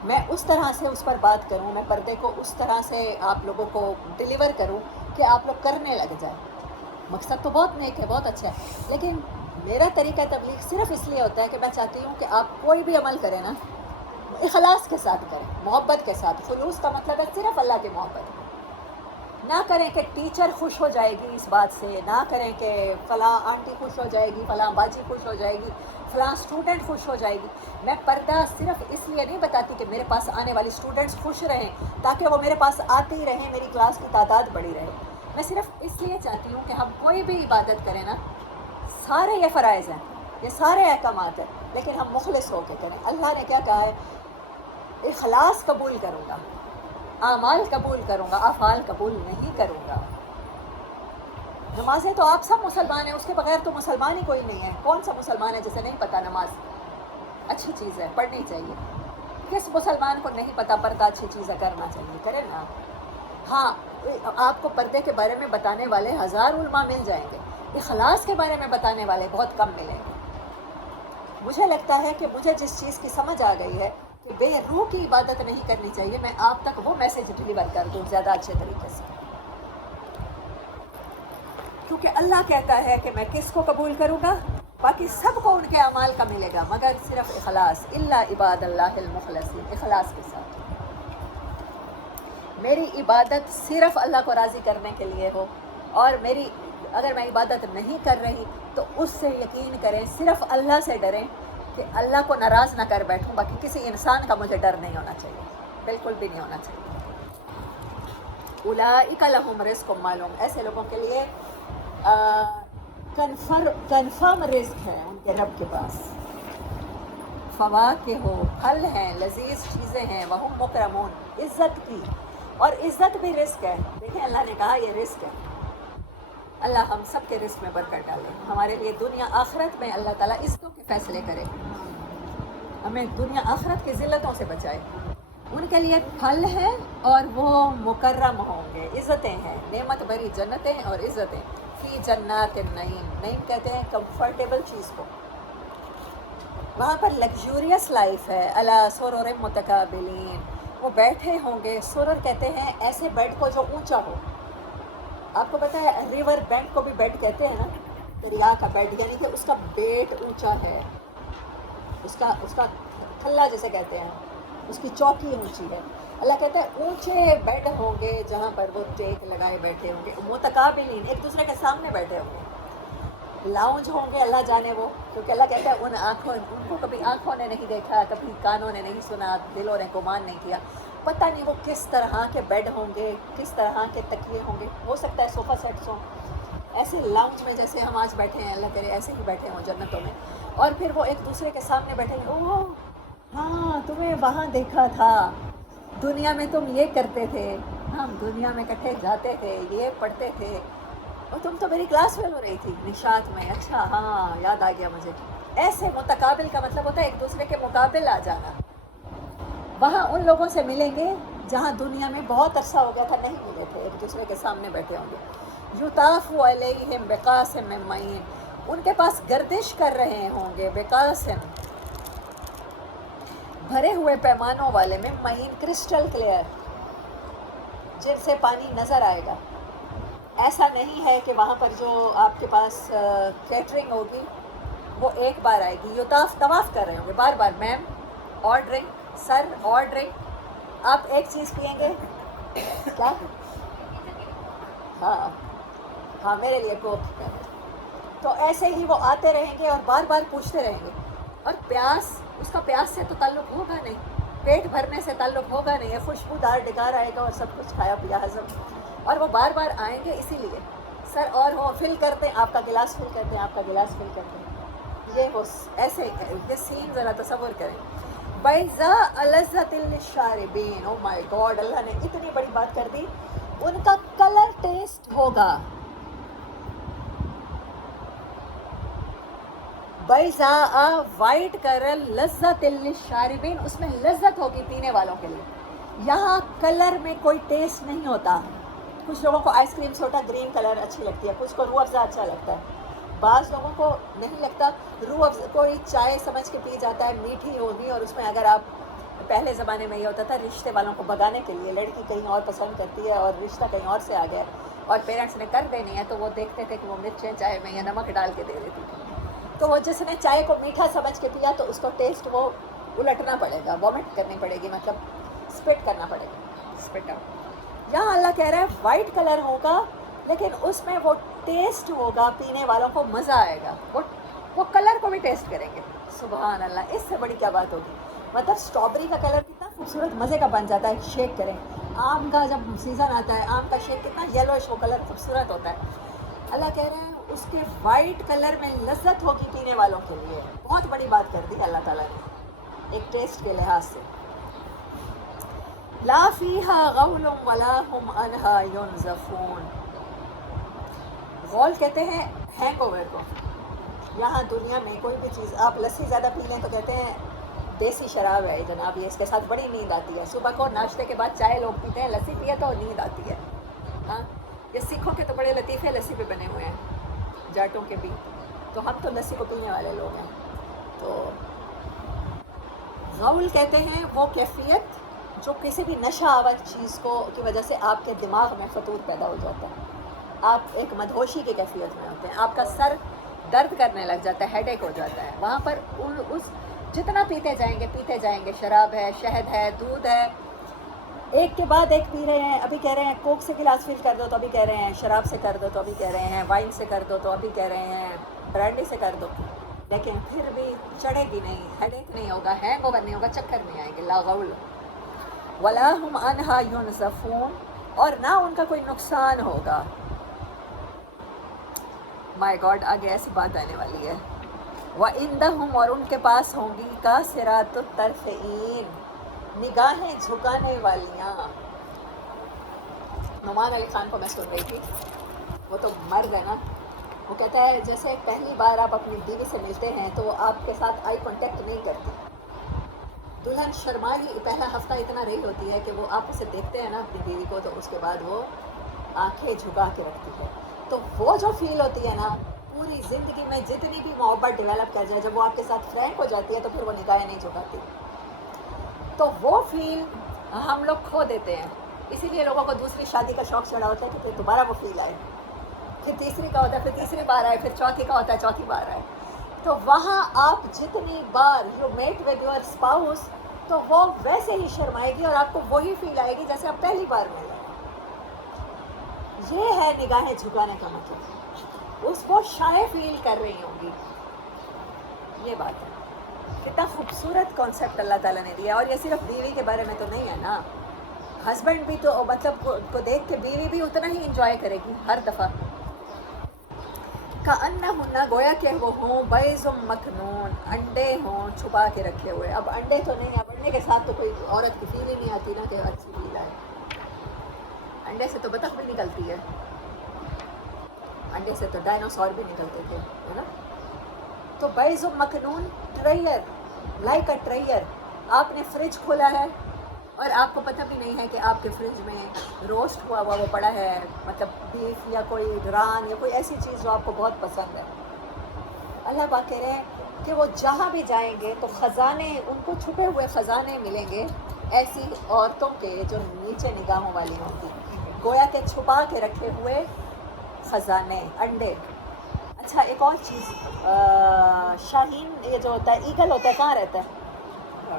میں اس طرح سے اس پر بات کروں، میں پردے کو اس طرح سے آپ لوگوں کو ڈیلیور کروں کہ آپ لوگ کرنے لگ جائیں. مقصد تو بہت نیک ہے، بہت اچھا ہے، لیکن میرا طریقہ تبلیغ صرف اس لیے ہوتا ہے کہ میں چاہتی ہوں کہ آپ کوئی بھی عمل کریں نا اخلاص کے ساتھ کریں، محبت کے ساتھ. خلوص کا مطلب ہے صرف اللہ کی محبت. نہ کریں کہ ٹیچر خوش ہو جائے گی اس بات سے، نہ کریں کہ فلاں آنٹی خوش ہو جائے گی، فلاں باجی خوش ہو جائے گی، فلاں اسٹوڈنٹ خوش ہو جائے گی. میں پردہ صرف اس لیے نہیں بتاتی کہ میرے پاس آنے والی اسٹوڈنٹس خوش رہیں تاکہ وہ میرے پاس آتے ہی رہیں، میری کلاس کی تعداد بڑھی رہے. میں صرف اس لیے چاہتی ہوں کہ ہم کوئی بھی عبادت کریں نا سارے یہ فرائض ہیں، یہ سارے احکامات ہیں، لیکن ہم مخلص ہو کے کریں۔ اللہ نے کیا کہا ہے؟ اخلاص قبول کروں گا، اعمال قبول کروں گا، افعال قبول نہیں کروں گا۔ نمازیں تو آپ سب مسلمان ہیں، اس کے بغیر تو مسلمان ہی کوئی نہیں ہے۔ کون سا مسلمان ہے جسے نہیں پتہ نماز اچھی چیز ہے، پڑھنی چاہیے؟ کس مسلمان کو نہیں پتہ پردہ اچھی چیز ہے، کرنا چاہیے؟ کریں نا۔ ہاں، آپ کو پردے کے بارے میں بتانے والے ہزار علماء مل جائیں گے، اخلاص کے بارے میں بتانے والے بہت کم ملیں گے۔ مجھے لگتا ہے کہ مجھے جس چیز کی سمجھ آ گئی ہے کہ بے روح کی عبادت نہیں کرنی چاہیے، میں آپ تک وہ میسیج ڈلیور کر دوں زیادہ اچھے طریقے سے، کیونکہ اللہ کہتا ہے کہ میں کس کو قبول کروں گا؟ باقی سب کو ان کے اعمال کا ملے گا، مگر صرف اخلاص، الا عباد اللہ المخلصین، اخلاص کے ساتھ میری عبادت صرف اللہ کو راضی کرنے کے لیے ہو، اور میری اگر میں عبادت نہیں کر رہی تو اس سے یقین کریں، صرف اللہ سے ڈریں کہ اللہ کو ناراض نہ کر بیٹھوں، باقی کسی انسان کا مجھے ڈر نہیں ہونا چاہیے، بالکل بھی نہیں ہونا چاہیے۔ اولئک لہم رزق معلوم، ایسے لوگوں کے لیے کنفرم رزق ہے ان کے رب کے پاس۔ فواکہ ہو، پھل ہیں، لذیذ چیزیں ہیں، وہم مکرمون، عزت کی، اور عزت بھی رزق ہے۔ دیکھیں اللہ نے کہا یہ رزق ہے۔ اللہ ہم سب کے رزق میں برکت ڈالے، ہمارے لیے دنیا آخرت میں اللہ تعالیٰ عزتوں کے فیصلے کرے، ہمیں دنیا آخرت کی ذلتوں سے بچائے۔ ان کے لیے پھل ہے اور وہ مکرم ہوں گے، عزتیں ہیں، نعمت بھری جنتیں اور عزتیں۔ فی جنات النعیم، نعیم کہتے ہیں کمفرٹیبل چیز کو، وہاں پر لگژوریس لائف ہے۔ علی سرر متقابلین، وہ بیٹھے ہوں گے، سرر کہتے ہیں ایسے بیڈ کو جو اونچا ہو۔ آپ کو پتہ ہے ریور بینک کو بھی بیڈ کہتے ہیں نا، دریا کا بیڈ، یعنی کہ اس کا بیٹ اونچا ہے، اس کا تھلا جسے کہتے ہیں، اس کی چوکی اونچی ہے۔ اللہ کہتا ہے اونچے بیڈ ہوں گے جہاں پر وہ ٹیک لگائے بیٹھے ہوں گے، متقابلین، ایک دوسرے کے سامنے بیٹھے ہوں گے۔ لاؤنج ہوں گے، اللہ جانے وہ، کیونکہ اللہ کہتا ہے ان کو کبھی آنکھوں نے نہیں دیکھا، کبھی کانوں نے نہیں سنا، دلوں نے گمان نہیں کیا، پتہ نہیں وہ کس طرح کے بیڈ ہوں گے، کس طرح کے تکیے ہوں گے، ہو سکتا ہے صوفہ سیٹس ہوں، ایسے لاؤنج میں جیسے ہم آج بیٹھے ہیں، اللہ کرے ایسے ہی بیٹھے ہوں جنتوں میں، اور پھر وہ ایک دوسرے کے سامنے بیٹھے ہیں، اوہ ہاں تمہیں وہاں دیکھا تھا، دنیا میں تم یہ کرتے تھے، ہم دنیا میں کٹھے جاتے تھے، یہ پڑھتے تھے، اور تم تو میری کلاس فیل ہو رہی تھی نشاط میں، اچھا ہاں یاد آ گیا مجھے۔ ایسے متقابل کا مطلب ہوتا ہے ایک دوسرے کے مقابل آ جانا۔ وہاں ان لوگوں سے ملیں گے جہاں دنیا میں بہت عرصہ ہو گیا تھا نہیں ملے تھے، ایک دوسرے کے سامنے بیٹھے ہوں گے۔ یطاف علیہم بقاسم من معین، ان کے پاس گردش کر رہے ہوں گے، بقاسم بھرے ہوئے پیمانوں والے، میں معین کرسٹل کلیئر، جن سے پانی نظر آئے گا۔ ایسا نہیں ہے کہ وہاں پر جو آپ کے پاس کیٹرنگ ہوگی وہ ایک بار آئے گی، یطاف طواف کر رہے ہوں گے بار بار، میم اور ڈرنک، سر اور ڈرنک، آپ ایک چیز پئیں گے کیا؟ ہاں میرے لیے کوک، تو ایسے ہی وہ آتے رہیں گے اور بار بار پوچھتے رہیں گے، اور پیاس، اس کا پیاس سے تو تعلق ہوگا نہیں، پیٹ بھرنے سے تعلق ہوگا نہیں، خوشبودار ڈگار آئے گا اور سب کچھ کھایا پیا ہضم، اور وہ بار بار آئیں گے اسی لیے، سر اور ہو فل کرتے ہیں آپ کا گلاس، فل کرتے ہیں آپ کا گلاس، فل کرتے ہیں، یہ وہ ایسے یہ سین ذرا تصور کریں۔ بیضاء لذۃ للشاربین، او مائی گاڈ، اللہ نے اتنی بڑی بات کر دی، ان کا کلر ٹیسٹ ہوگا، بیضاء وائٹ کلر، لذۃ للشاربین، اس میں لذت ہوگی پینے والوں کے لیے۔ یہاں کلر میں کوئی ٹیسٹ نہیں ہوتا، کچھ لوگوں کو ice cream soda green colour اچھی لگتی ہے، کچھ کو روح افزا اچھا لگتا ہے، بعض لوگوں کو نہیں لگتا، روح افزا کوئی چائے سمجھ کے پی جاتا ہے میٹھی ہوگی، اور اس میں اگر آپ، پہلے زمانے میں یہ ہوتا تھا رشتے والوں کو بھگانے کے لیے، لڑکی کہیں اور پسند کرتی ہے اور رشتہ کہیں اور سے آ گیا اور پیرنٹس نے کر دینی ہے، تو وہ دیکھتے تھے کہ وہ مرچیں چائے میں یا نمک ڈال کے دے دیتی تھی، تو وہ جس نے چائے کو میٹھا سمجھ کے پیا تو اس کو ٹیسٹ وہ الٹنا پڑے گا، وامٹ کرنی پڑے گی، مطلب اسپٹ کرنا پڑے گا، اسپٹ آؤٹ۔ یہاں اللہ کہہ رہا ہے وائٹ کلر ہوگا لیکن اس میں وہ ٹیسٹ ہوگا، پینے والوں کو مزہ آئے گا، وہ کلر کو بھی ٹیسٹ کریں گے، سبحان اللہ، اس سے بڑی کیا بات ہوگی۔ مطلب اسٹرابری کا کلر کتنا خوبصورت مزے کا بن جاتا ہے، شیک کریں، آم کا جب سیزن آتا ہے آم کا شیک کتنا یلوش وہ کلر خوبصورت ہوتا ہے۔ اللہ کہہ رہے ہیں اس کے وائٹ کلر میں لذت ہوگی پینے والوں کے لیے. بہت بڑی بات کر دی اللہ تعالیٰ نے ایک ٹیسٹ کے لحاظ سے. لا فیہا غول ولا ہم عنہا ینزفون. غول کہتے ہیں ہینگ اوور کو. یہاں دنیا میں کوئی بھی چیز آپ لسی زیادہ پی لیں تو کہتے ہیں دیسی شراب ہے جناب, یہ اس کے ساتھ بڑی نیند آتی ہے. صبح کو ناشتے کے بعد چائے لوگ پیتے ہیں, لسی پیے تو نیند آتی ہے. ہاں, یہ سکھوں کے تو بڑے لطیفے لسی پہ بنے ہوئے ہیں, جاٹوں کے بھی. تو ہم تو لسی کو پینے والے لوگ ہیں. تو غول کہتے ہیں وہ کیفیت جو کسی بھی نشہ آور چیز کو کی وجہ سے آپ کے دماغ میں فطور پیدا ہو جاتا ہے. آپ ایک مدہوشی کی کیفیت میں ہوتے ہیں, آپ کا سر درد کرنے لگ جاتا ہے, ہیڈ ایک ہو جاتا ہے. وہاں پر اس جتنا پیتے جائیں گے, شراب ہے, شہد ہے, دودھ ہے, ایک کے بعد ایک پی رہے ہیں. ابھی کہہ رہے ہیں کوک سے گلاس فل کر دو تو ابھی کہہ رہے ہیں شراب سے کر دو, تو ابھی کہہ رہے ہیں وائن سے کر دو, تو ابھی کہہ رہے ہیں برانڈی سے کر دو. لیکن پھر بھی چڑھے گی نہیں, ہیڈ ایک نہیں ہوگا, ہینگ اوور نہیں ہوگا, چکر نہیں آئیں گے. لا غول ولا ہم عنہا ینزفون, اور نہ ان کا کوئی نقصان ہوگا. مائی گاڈ, آگے ایسی بات آنے والی ہے. وَعِندَهُمْ, اور ان کے پاس ہوں گی قاصرات الطرفین, نگاہیں جھکانے والیاں. نعمان علی خان کو میں سن رہی تھی, وہ تو مرد ہے نا. وہ کہتا ہے جیسے پہلی بار آپ اپنی بیوی سے ملتے ہیں تو وہ آپ کے ساتھ آئی کانٹیکٹ نہیں کرتی. دلہن شرمائی پہلا ہفتہ اتنا رہی ہوتی ہے کہ وہ آپ اسے دیکھتے ہیں نا اپنی بیوی کو, تو اس کے بعد وہ آنکھیں جھکا کے رکھتی ہے. تو وہ جو فیل ہوتی ہے نا, پوری زندگی میں جتنی بھی محبت ڈیولپ کر جائے, جب وہ آپ کے ساتھ فرینک ہو جاتی ہے تو پھر وہ نگاہیں نہیں جھکاتی. تو وہ فیل ہم لوگ کھو دیتے ہیں. اسی لیے لوگوں کو دوسری شادی کا شوق چڑھا ہوتا ہے کہ پھر دوبارہ وہ فیل آئے, پھر تیسری کا ہوتا ہے, پھر تیسری بار آئے, پھر چوتھی کا ہوتا ہے چوتھی بار آئے. تو وہاں آپ جتنی بار you meet with your spouse, تو وہ ویسے ہی شرمائے گی اور آپ کو وہی فیل آئے گی جیسے آپ پہلی بار ملے. یہ ہے نگاہیں جھکانے کا مطلب. اس کو شائع فیل کر رہی ہوں گی. یہ بات ہے. کتنا خوبصورت کانسیپٹ اللہ تعالیٰ نے دیا. اور یہ صرف بیوی کے بارے میں تو نہیں ہے نا, ہسبینڈ بھی تو مطلب کو دیکھ کے بیوی بھی اتنا ہی انجوائے کرے گی ہر دفعہ. کأنہن, گویا کہ وہ ہوں بیض مکنون, انڈے ہوں چھپا کے رکھے ہوئے. اب انڈے تو نہیں, اب انڈے کے ساتھ تو کوئی عورت کی فیل ہی نہیں آتی نا کہ اچھی فیل آئے. انڈے سے تو بطخ بھی نکلتی ہے, انڈے سے تو ڈائنوسور بھی نکلتے تھے, ہے نا. تو بیض مکنون, ٹریئر, لائک اے ٹریئر. آپ نے فریج کھولا ہے اور آپ کو پتہ بھی نہیں ہے کہ آپ کے فریج میں روسٹ ہوا وہ پڑا ہے, مطلب بیف یا کوئی ران یا کوئی ایسی چیز جو آپ کو بہت پسند ہے. اللہ پاک کہہ رہے ہیں کہ وہ جہاں بھی جائیں گے تو خزانے, ان کو چھپے ہوئے خزانے ملیں گے ایسی عورتوں کے جو نیچے نگاہوں والی ہوں گی. گویا کہ چھپا کے رکھے ہوئے خزانے, انڈے. اچھا ایک اور چیز, شاہین یہ جو ہوتا ہے, ایگل ہوتا ہے, کہاں رہتا ہے؟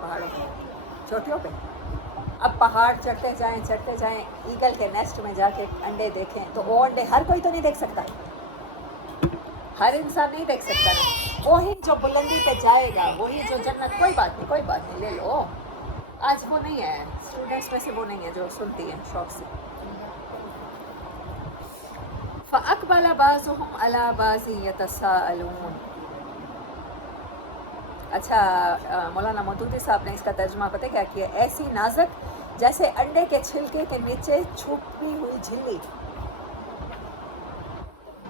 پہاڑوں پہ, چوٹیوں پہ. اب پہاڑ چڑھتے جائیں, ایگل کے نیسٹ میں جا کے انڈے دیکھیں تو وہ انڈے ہر کوئی تو نہیں دیکھ سکتا, ہر انسان نہیں دیکھ سکتا نا. وہی جو بلندی پہ جائے گا, وہی جو جنت. کوئی بات نہیں لے لو. آج وہ نہیں ہے, اسٹوڈنٹس میں سے وہ نہیں ہے جو سنتی ہیں شوق سے. فَأَقْبَلَ بَعْضُهُمْ عَلَى بَعْضٍ يَتَسَاءَلُونَ. اچھا, مولانا مودودی صاحب نے اس کا ترجمہ پتہ کیا کیا؟ ایسی نازک جیسے انڈے کے چھلکے کے نیچے چھپی ہوئی جھلی.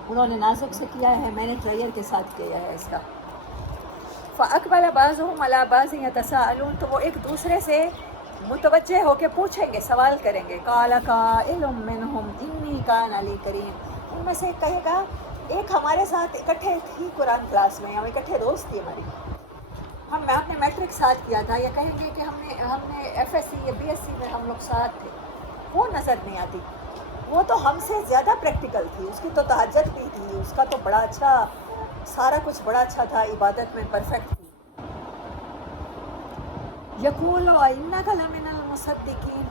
انہوں نے نازک سے کیا ہے, میں نے ٹریئر کے ساتھ کیا ہے اس کا. فَأَقْبَلَ بَعْضُهُمْ عَلَى بَعْضٍ يَتَسَاءَلُونَ, تو وہ ایک دوسرے سے متوجہ ہو کے پوچھیں گے, سوال کریں گے. قَالَ قَائِلٌ مِّنْهُمْ إِنِّي كَانَ لِي قَرِينٌ. ان میں سے ایک کہے گا, ایک ہمارے ساتھ اکٹھے تھی قرآن کلاس میں, ہم اکٹھے دوست تھی ہماری, میں اپنے میٹرک ساتھ کیا تھا. یا کہیں گے کہ ہم نے ایف ایس سی یا بی ایس سی میں ہم لوگ ساتھ تھے. وہ نظر نہیں آتی, وہ تو ہم سے زیادہ پریکٹیکل تھی. اس کی تو تہجد بھی تھی, اس کا تو بڑا اچھا, سارا کچھ بڑا اچھا تھا, عبادت میں پرفیکٹ تھی. یقول اِنَّکَ لَمِنَ الْمُصَدِّقِینَ,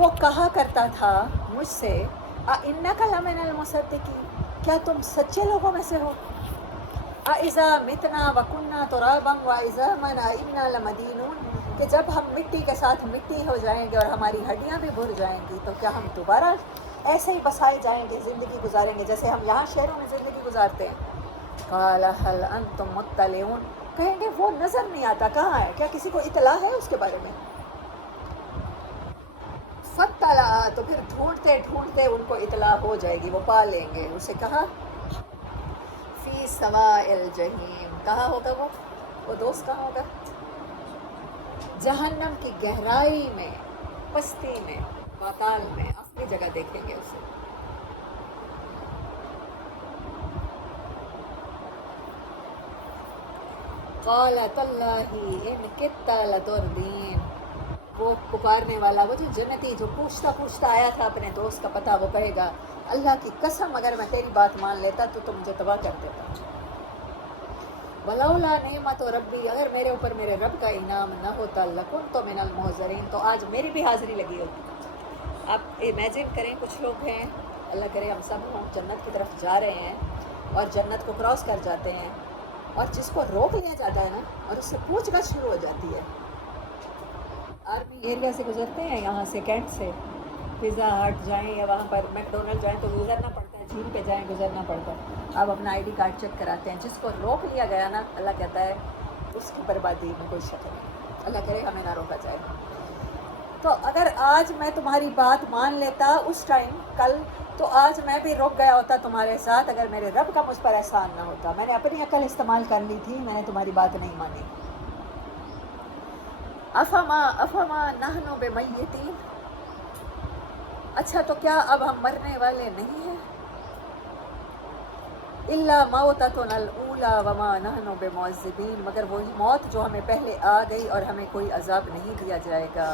وہ کہا کرتا تھا مجھ سے, اِنَّکَ لَمِنَ الْمُصَدِّقِینَ, کیا تم سچے لوگوں میں سے ہو؟ اَإِذَا مِتْنَا وَكُنَّا تُرَابًا وَعِظَامًا أَإِنَّا لَمَدِينُونَ, کہ جب ہم مٹی کے ساتھ مٹی ہو جائیں گے اور ہماری ہڈیاں بھی بھر جائیں گی تو کیا ہم دوبارہ ایسے ہی بسائے جائیں گے، زندگی گزاریں گے جیسے ہم یہاں شہروں میں زندگی گزارتے ہیں۔ قال هل انتم مطلعون، کہیں گے وہ نظر نہیں آتا، کہاں ہے؟ کیا کسی کو اطلاع ہے اس کے بارے میں؟ فطلع، تو پھر ڈھونڈتے ڈھونڈتے ان کو اطلاع ہو جائے گی، وہ پا لیں گے اسے۔ کہاں؟ فی سواء الجحیم، کہاں ہوگا وہ دوست کہاں ہوگا؟ جہنم کی گہرائی میں، پستی میں، پاتال میں، آخری جگہ دیکھیں گے اسے۔ قال تاللہ ان کدت لتردین، وہ پکارنے والا، وہ جو جنتی جو پوچھتا پوچھتا آیا تھا اپنے دوست کا پتہ، وہ کہے گا اللہ کی قسم اگر میں تیری بات مان لیتا تو مجھے تباہ کر دیتا۔ ولولا نعمت ربی، اگر میرے اوپر میرے رب کا انعام نہ ہوتا، لکنت من المحضرین، تو آج میری بھی حاضری لگی ہوتی۔ آپ امیجن کریں، کچھ لوگ ہیں، اللہ کرے ہم سب ہوں، جنت کی طرف جا رہے ہیں اور جنت کو کراس کر جاتے ہیں، اور جس کو روک لیا جاتا ہے نا، اور اس سے پوچھ گچھ شروع ہو جاتی ہے۔ آرمی ایریا سے گزرتے ہیں، یہاں سے کینٹ سے پیزا ہٹ جائیں یا وہاں پر میک ڈونلڈ جائیں تو گزرنا پڑتا ہے، جھیل پہ جائیں گزرنا پڑتا ہے، آپ اپنا آئی ڈی کارڈ چیک کراتے ہیں۔ جس کو روک لیا گیا نا، اللہ کہتا ہے اس کی بربادی میں کوئی شک نہیں، اللہ کرے ہمیں نہ روکا جائے۔ تو اگر آج میں تمہاری بات مان لیتا اس ٹائم کل، تو آج میں بھی رک گیا ہوتا تمہارے ساتھ، اگر میرے رب کا مجھ پر احسان نہ ہوتا۔ میں نے اپنی عقل استعمال کر لی تھی، میں نے تمہاری بات نہیں مانی۔ افما نحن بمیتین، اچھا تو کیا اب ہم مرنے والے نہیں ہیں؟ الا موتتنا الاولی وما نحن بمعذبین، مگر وہی موت جو ہمیں پہلے آ گئی اور ہمیں کوئی عذاب نہیں دیا جائے گا۔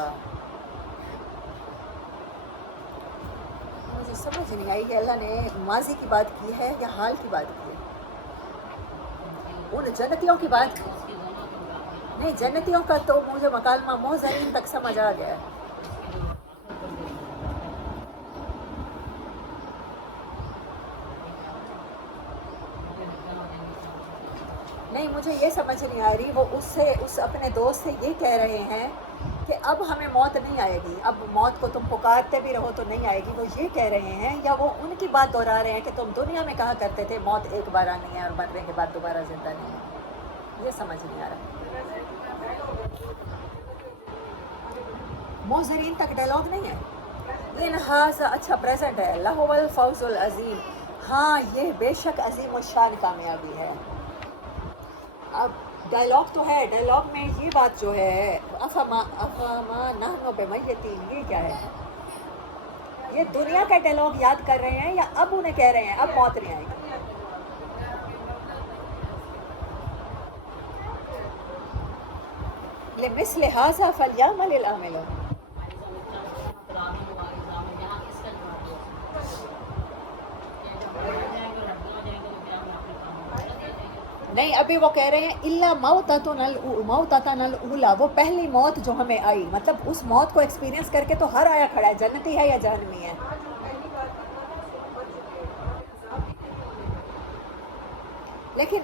مجھے سمجھ نہیں آئی کہ اللہ نے ماضی کی بات کی ہے یا حال کی بات کی ہے؟ ان جنتیوں کی بات نہیں، جنتیوں کا تو مجھے مکالمہ محضرین تک سمجھ آ گیا ہے۔ نہیں، مجھے یہ سمجھ نہیں آ رہی، وہ اس اپنے دوست سے یہ کہہ رہے ہیں کہ اب ہمیں موت نہیں آئے گی، اب موت کو تم پکارتے بھی رہو تو نہیں آئے گی، وہ یہ کہہ رہے ہیں، یا وہ ان کی بات دہرا رہے ہیں کہ تم دنیا میں کہا کرتے تھے موت ایک بار آنی ہے اور مرنے کے بعد دوبارہ زندہ نہیں ہے؟ یہ سمجھ نہیں آ رہا۔ محضرین تک ڈائلاگ نہیں ہے۔ ان ھذا، اچھا پریزنٹ ہے، لہو الفوز العظیم، ہاں یہ بے شک عظیم الشان کامیابی ہے۔ اب ڈائلاگ تو ہے، ڈائلاگ میں یہ بات جو ہے افما نحن بمیتین، یہ کیا ہے؟ یہ دنیا کا ڈائلاگ یاد کر رہے ہیں یا اب انہیں کہہ رہے ہیں اب موت نہیں آئے گی؟ لمثل ھذا فلیعمل العاملون۔ نہیں، ابھی وہ کہہ رہے ہیں الا موتتنا الاولی، وہ پہلی موت جو ہمیں آئی، مطلب اس موت کو ایکسپیرینس کر کے تو ہر آیا کھڑا ہے، جنتی ہے یا جہنمی ہے۔ لیکن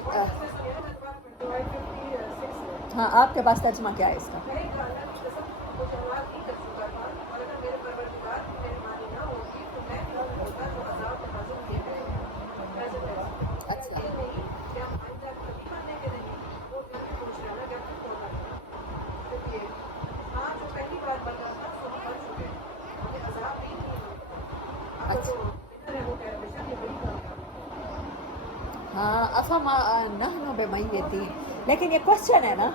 ہاں، آپ کے پاس ترجمہ کیا ہے اس کا؟ ہاں، افما نحن بمیتین، لیکن یہ کوشچن ہے نا۔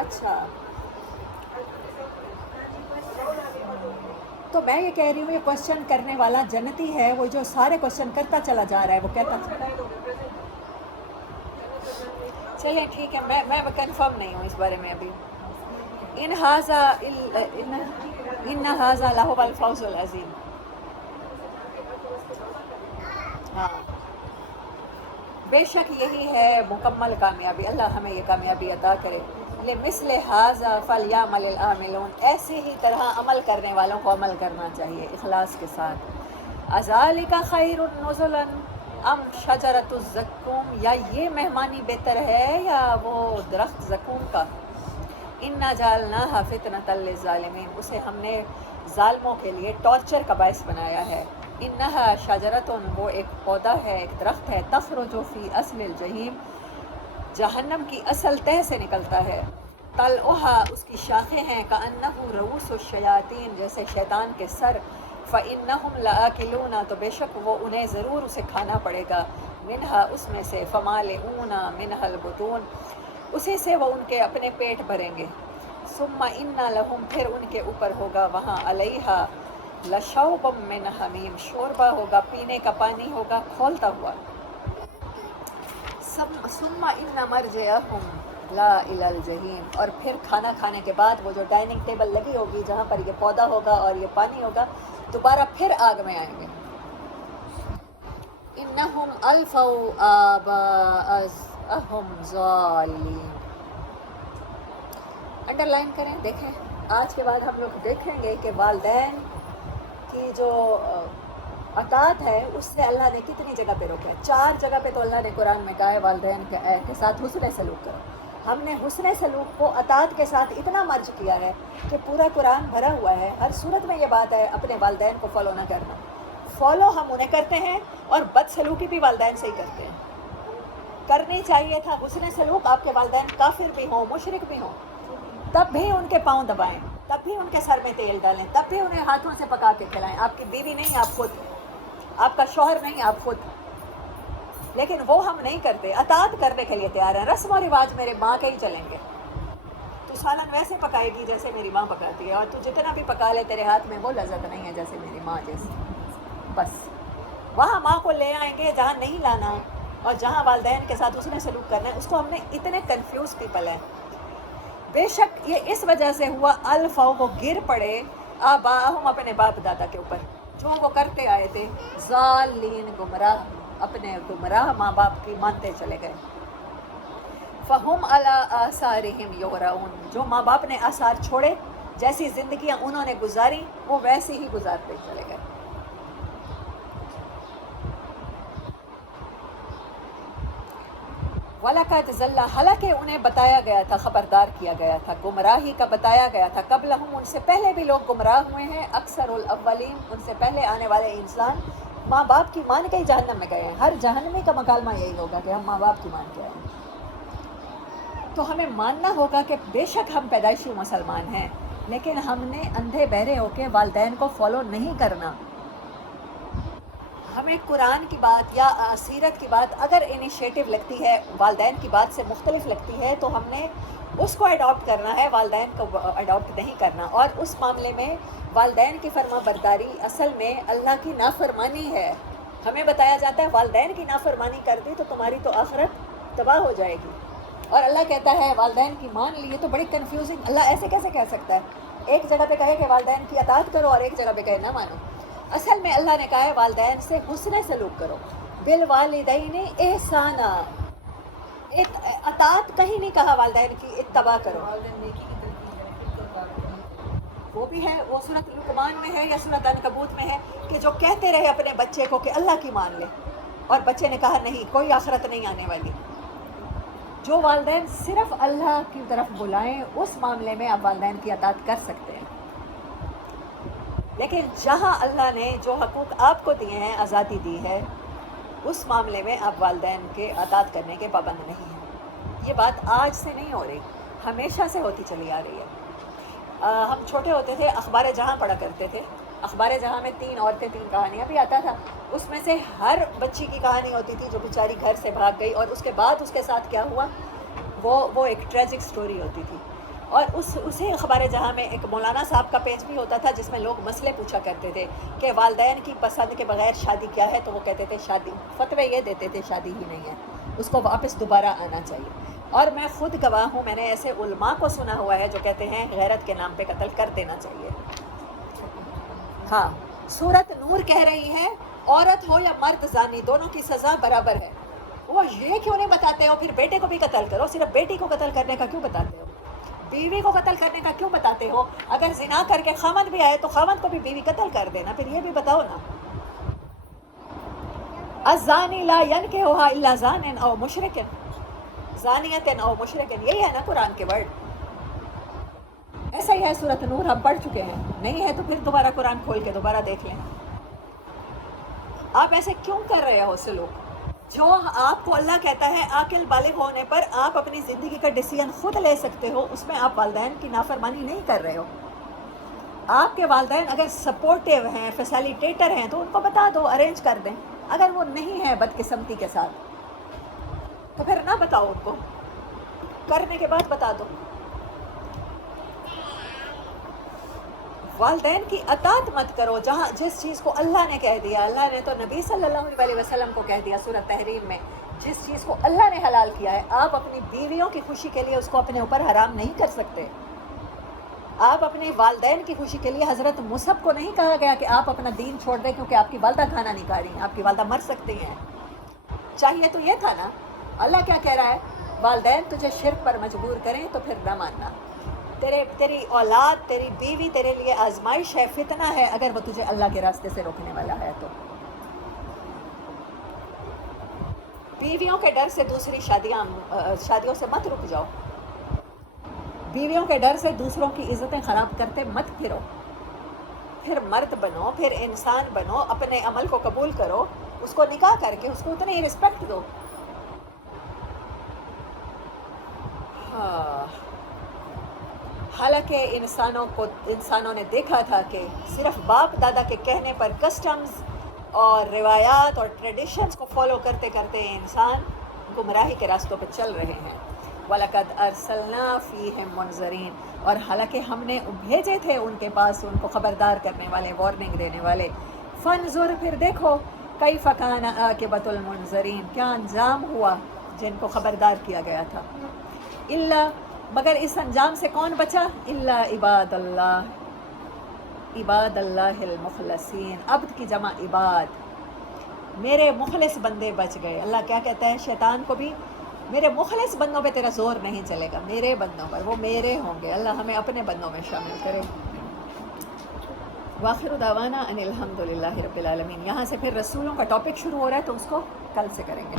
اچھا، تو میں یہ کہہ رہی ہوں یہ کوشچن کرنے والا جنتی ہے، وہ جو سارے کوشچن کرتا چلا جا رہا ہے، وہ کہتا چلیں ٹھیک ہے، میں کنفرم نہیں ہوں اس بارے میں ابھی۔ ان ھذا لہو الفوز العظیم، ہاں بے شک یہی ہے مکمل کامیابی، اللہ ہمیں یہ کامیابی عطا کرے۔ لمثل ھذا فلیعمل العاملون، ایسے ہی طرح عمل کرنے والوں کو عمل کرنا چاہیے اخلاص کے ساتھ۔ اذالک خیر نزلا ام شجرۃ الزقوم، یا یہ مہمانی بہتر ہے یا وہ درخت زقوم کا؟ انا جعلناها فتنۃ للظالمین، اسے ہم نے ظالموں کے لیے ٹارچر کا باعث بنایا ہے۔ انہا شجرۃ، وہ ایک پودا ہے، ایک درخت ہے، تخرج فی اصل الجحیم، جہنم کی اصل تہ سے نکلتا ہے۔ طلعھا، اس کی شاخیں ہیں، کأنہ رؤوس الشیاطین، جیسے شیطان کے سر۔ فإنہم لآکلون، تو بے شک وہ انہیں ضرور اسے کھانا پڑے گا، منہا، اس میں سے، فمالئون منہا البطون، اسی سے وہ ان کے اپنے پیٹ بھریں گے۔ ثم ان لہم، پھر ان کے اوپر ہوگا وہاں، علیہا لشوب من حمیم، شوربہ ہوگا، پینے کا پانی ہوگا کھولتا ہوا۔ ثم ان مرجعہم لا الی الجحیم، اور پھر کھانا کھانے کے بعد وہ جو ڈائننگ ٹیبل لگی ہوگی جہاں پر یہ پودا ہوگا اور یہ پانی ہوگا، دوبارہ پھر آگ میں آئیں گے۔ انہم الفوا آباءہم ضالین، انڈر لائن کریں، دیکھیں آج کے بعد ہم لوگ دیکھیں گے کہ والدین کی جو اطاعت ہے اس سے اللہ نے کتنی جگہ پہ روکا ہے۔ 4 جگہ پہ تو اللہ نے قرآن میں کہا ہے والدین کے ساتھ حسن سلوک کرو۔ ہم نے حسن سلوک کو اطاعت کے ساتھ اتنا مرج کیا ہے کہ پورا قرآن بھرا ہوا ہے، ہر صورت میں یہ بات ہے اپنے والدین کو فالو نہ کرنا۔ فالو ہم انہیں کرتے ہیں اور بد سلوکی بھی والدین سے ہی کرتے ہیں۔ کرنی چاہیے تھا حسن سلوک، آپ کے والدین کافر بھی ہوں، مشرک بھی ہوں، تب بھی ان کے پاؤں دبائیں، تب بھی ان کے سر میں تیل ڈالیں، تب بھی انہیں ہاتھوں سے پکا کے کھلائیں۔ آپ کی بیوی نہیں، آپ خود، آپ کا شوہر نہیں، آپ خود، لیکن وہ ہم نہیں کرتے۔ اطاعت کرنے کے لیے تیار ہیں، رسم و رواج میرے ماں کے ہی چلیں گے، تو سالن ویسے پکائے گی جیسے میری ماں پکاتی ہے، اور تو جتنا بھی پکا لے تیرے ہاتھ میں وہ لذت نہیں ہے جیسے میری ماں جیسی۔ بس وہاں ماں کو لے آئیں گے جہاں نہیں لانا، اور جہاں والدین کے ساتھ حسن سلوک کرنا ہے، اس کو ہم نے اتنے کنفیوز پیپل ہیں۔ بے شک یہ اس وجہ سے ہوا، الفاؤ وہ گر پڑے، آباءہم اپنے باپ دادا کے اوپر، جو وہ کرتے آئے تھے، ضالین گمراہ، اپنے گمراہ ماں باپ کی مانتے چلے گئے۔ فہم علی آثارہم یہرعون، جو ماں باپ نے آثار چھوڑے، جیسی زندگیاں انہوں نے گزاری وہ ویسی ہی گزارتے چلے گئے۔ وَلَقَدْ ضَلَّ، حالانکہ انہیں بتایا گیا تھا، خبردار کیا گیا تھا، گمراہی کا بتایا گیا تھا، قبلہم، ان سے پہلے بھی لوگ گمراہ ہوئے ہیں، اکثر الاولین، ان سے پہلے آنے والے انسان ماں باپ کی مان کے ہی جہنم میں گئے ہیں۔ ہر جہنمی کا مکالمہ یہی ہوگا کہ ہم ماں باپ کی مان کے آئے ہیں۔ تو ہمیں ماننا ہوگا کہ بے شک ہم پیدائشی مسلمان ہیں، لیکن ہم نے اندھے بہرے ہو کے والدین کو فالو نہیں کرنا۔ ہمیں قرآن کی بات یا سیرت کی بات اگر انیشیٹو لگتی ہے، والدین کی بات سے مختلف لگتی ہے، تو ہم نے اس کو اڈاپٹ کرنا ہے، والدین کو اڈاپٹ نہیں کرنا۔ اور اس معاملے میں والدین کی فرما برداری اصل میں اللہ کی نافرمانی ہے۔ ہمیں بتایا جاتا ہے والدین کی نافرمانی کر دی تو تمہاری تو آخرت تباہ ہو جائے گی، اور اللہ کہتا ہے والدین کی مان لی، تو بڑی کنفیوزنگ، اللہ ایسے کیسے کہہ سکتا ہے؟ ایک جگہ پہ کہے کہ والدین کی اطاعت کرو اور ایک جگہ پہ کہے نہ مانو۔ اصل میں اللہ نے کہا ہے والدین سے حسن سلوک کرو، بالوالدین احسانا، اطاعت کہیں نہیں کہا، والدین کی اتباع کرو۔ وہ بھی ہے، وہ سورۃ لقمان میں ہے یا سورۃ عنکبوت میں ہے کہ جو کہتے رہے اپنے بچے کو کہ اللہ کی مان لے، اور بچے نے کہا نہیں، کوئی آخرت نہیں آنے والی۔ جو والدین صرف اللہ کی طرف بلائیں اس معاملے میں آپ والدین کی اطاعت کر سکتے ہیں، لیکن جہاں اللہ نے جو حقوق آپ کو دیے ہیں، آزادی دی ہے، اس معاملے میں آپ والدین کے اطاعت کرنے کے پابند نہیں ہیں۔ یہ بات آج سے نہیں ہو رہی، ہمیشہ سے ہوتی چلی آ رہی ہے۔ ہم چھوٹے ہوتے تھے، اخبار جہاں پڑھا کرتے تھے، اخبار جہاں میں 3 عورتیں 3 کہانیاں بھی آتا تھا، اس میں سے ہر بچی کی کہانی ہوتی تھی جو بیچاری گھر سے بھاگ گئی، اور اس کے بعد اس کے ساتھ کیا ہوا وہ ایک ٹریجک سٹوری ہوتی تھی۔ اور اسی اخبار جہاں میں ایک مولانا صاحب کا پیج بھی ہوتا تھا جس میں لوگ مسئلے پوچھا کرتے تھے کہ والدین کی پسند کے بغیر شادی کیا ہے، تو وہ کہتے تھے شادی، فتوے یہ دیتے تھے شادی ہی نہیں ہے، اس کو واپس دوبارہ آنا چاہیے۔ اور میں خود گواہ ہوں، میں نے ایسے علماء کو سنا ہوا ہے جو کہتے ہیں غیرت کے نام پہ قتل کر دینا چاہیے۔ ہاں، سورۃ نور کہہ رہی ہے عورت ہو یا مرد زانی دونوں کی سزا برابر ہے۔ وہ یہ کیوں نہیں بتاتے ہو پھر بیٹے کو بھی قتل کرو؟ صرف بیٹی کو قتل کرنے کا کیوں بتاتے ہو؟ بیوی کو قتل کرنے کا کیوں بتاتے ہو؟ اگر زنا کر کے خاوند بھی آئے تو خاوند کو بھی بیوی قتل کر دینا، پھر یہ بھی بتاؤ نا۔ الزانی لا ینکحھا الا زان او مشرک، زانیت او مشرک، یہی ہے نا قرآن کے ورڈ۔ ایسا ہی ہے سورۃ نور ہم پڑھ چکے ہیں، نہیں ہے تو پھر دوبارہ قرآن کھول کے دوبارہ دیکھ لیں. آپ ایسے کیوں کر رہے ہو سلوک؟ جو آپ کو اللہ کہتا ہے عاقل بالغ ہونے پر آپ اپنی زندگی کا ڈیسیژن خود لے سکتے ہو، اس میں آپ والدین کی نافرمانی نہیں کر رہے ہو. آپ کے والدین اگر سپورٹیو ہیں، فیسیلیٹیٹر ہیں، تو ان کو بتا دو، ارینج کر دیں. اگر وہ نہیں ہے بدقسمتی کے ساتھ تو پھر نہ بتاؤ ان کو، کرنے کے بعد بتا دو. والدین کی اطاعت مت کرو. جس چیز کو اللہ نے کہہ دیا، اللہ نے تو نبی صلی اللہ علیہ وسلم کو کہہ دیا سورۃ تحریم میں، جس چیز کو اللہ نے حلال کیا ہے، آپ اپنی بیویوں کی خوشی کے لیے اس کو اپنے اوپر حرام نہیں کر سکتے. آپ اپنے والدین کی خوشی کے لیے، حضرت مصعب کو نہیں کہا گیا کہ آپ اپنا دین چھوڑ دیں کیونکہ آپ کی والدہ کھانا نہیں کھا رہی ہیں، آپ کی والدہ مر سکتی ہیں. چاہیے تو یہ تھا نا. اللہ کیا کہہ رہا ہے؟ والدین تجھے شرک پر مجبور کریں تو پھر نہ ماننا. تیری اولاد، تیری بیوی تیرے لیے آزمائش ہے، فتنہ ہے، اگر وہ تجھے اللہ کے راستے سے روکنے والا ہے تو. بیویوں کے ڈر سے دوسری شادیوں سے مت رک جاؤ. بیویوں کے ڈر سے دوسروں کی عزتیں خراب کرتے مت پھرو. پھر مرد بنو، پھر انسان بنو، اپنے عمل کو قبول کرو، اس کو نکاح کر کے اس کو اتنی رسپیکٹ دو. حالانکہ انسانوں نے دیکھا تھا کہ صرف باپ دادا کے کہنے پر کسٹمز اور روایات اور ٹریڈیشنز کو فالو کرتے کرتے انسان گمراہی کے راستوں پہ چل رہے ہیں. وَلَقَدْ أَرْسَلْنَا فِيهِمْ مُنذِرِينَ، اور حالانکہ ہم نے بھیجے تھے ان کے پاس ان کو خبردار کرنے والے، وارننگ دینے والے. فَانظُرْ، پھر دیکھو، كَيْفَ كَانَ عَاقِبَةُ الْمُنذَرِينَ، کیا انجام ہوا جن کو خبردار کیا گیا تھا. مگر اس انجام سے کون بچا؟ الا عباد اللہ المخلصین. عبد کی جمع عباد، میرے مخلص بندے بچ گئے. اللہ کیا کہتا ہے شیطان کو بھی؟ میرے مخلص بندوں پہ تیرا زور نہیں چلے گا، میرے بندوں پر، وہ میرے ہوں گے. اللہ ہمیں اپنے بندوں میں شامل کرے. وآخر دعوانا ان الحمد للہ رب العالمین. یہاں سے پھر رسولوں کا ٹاپک شروع ہو رہا ہے تو اس کو کل سے کریں گے.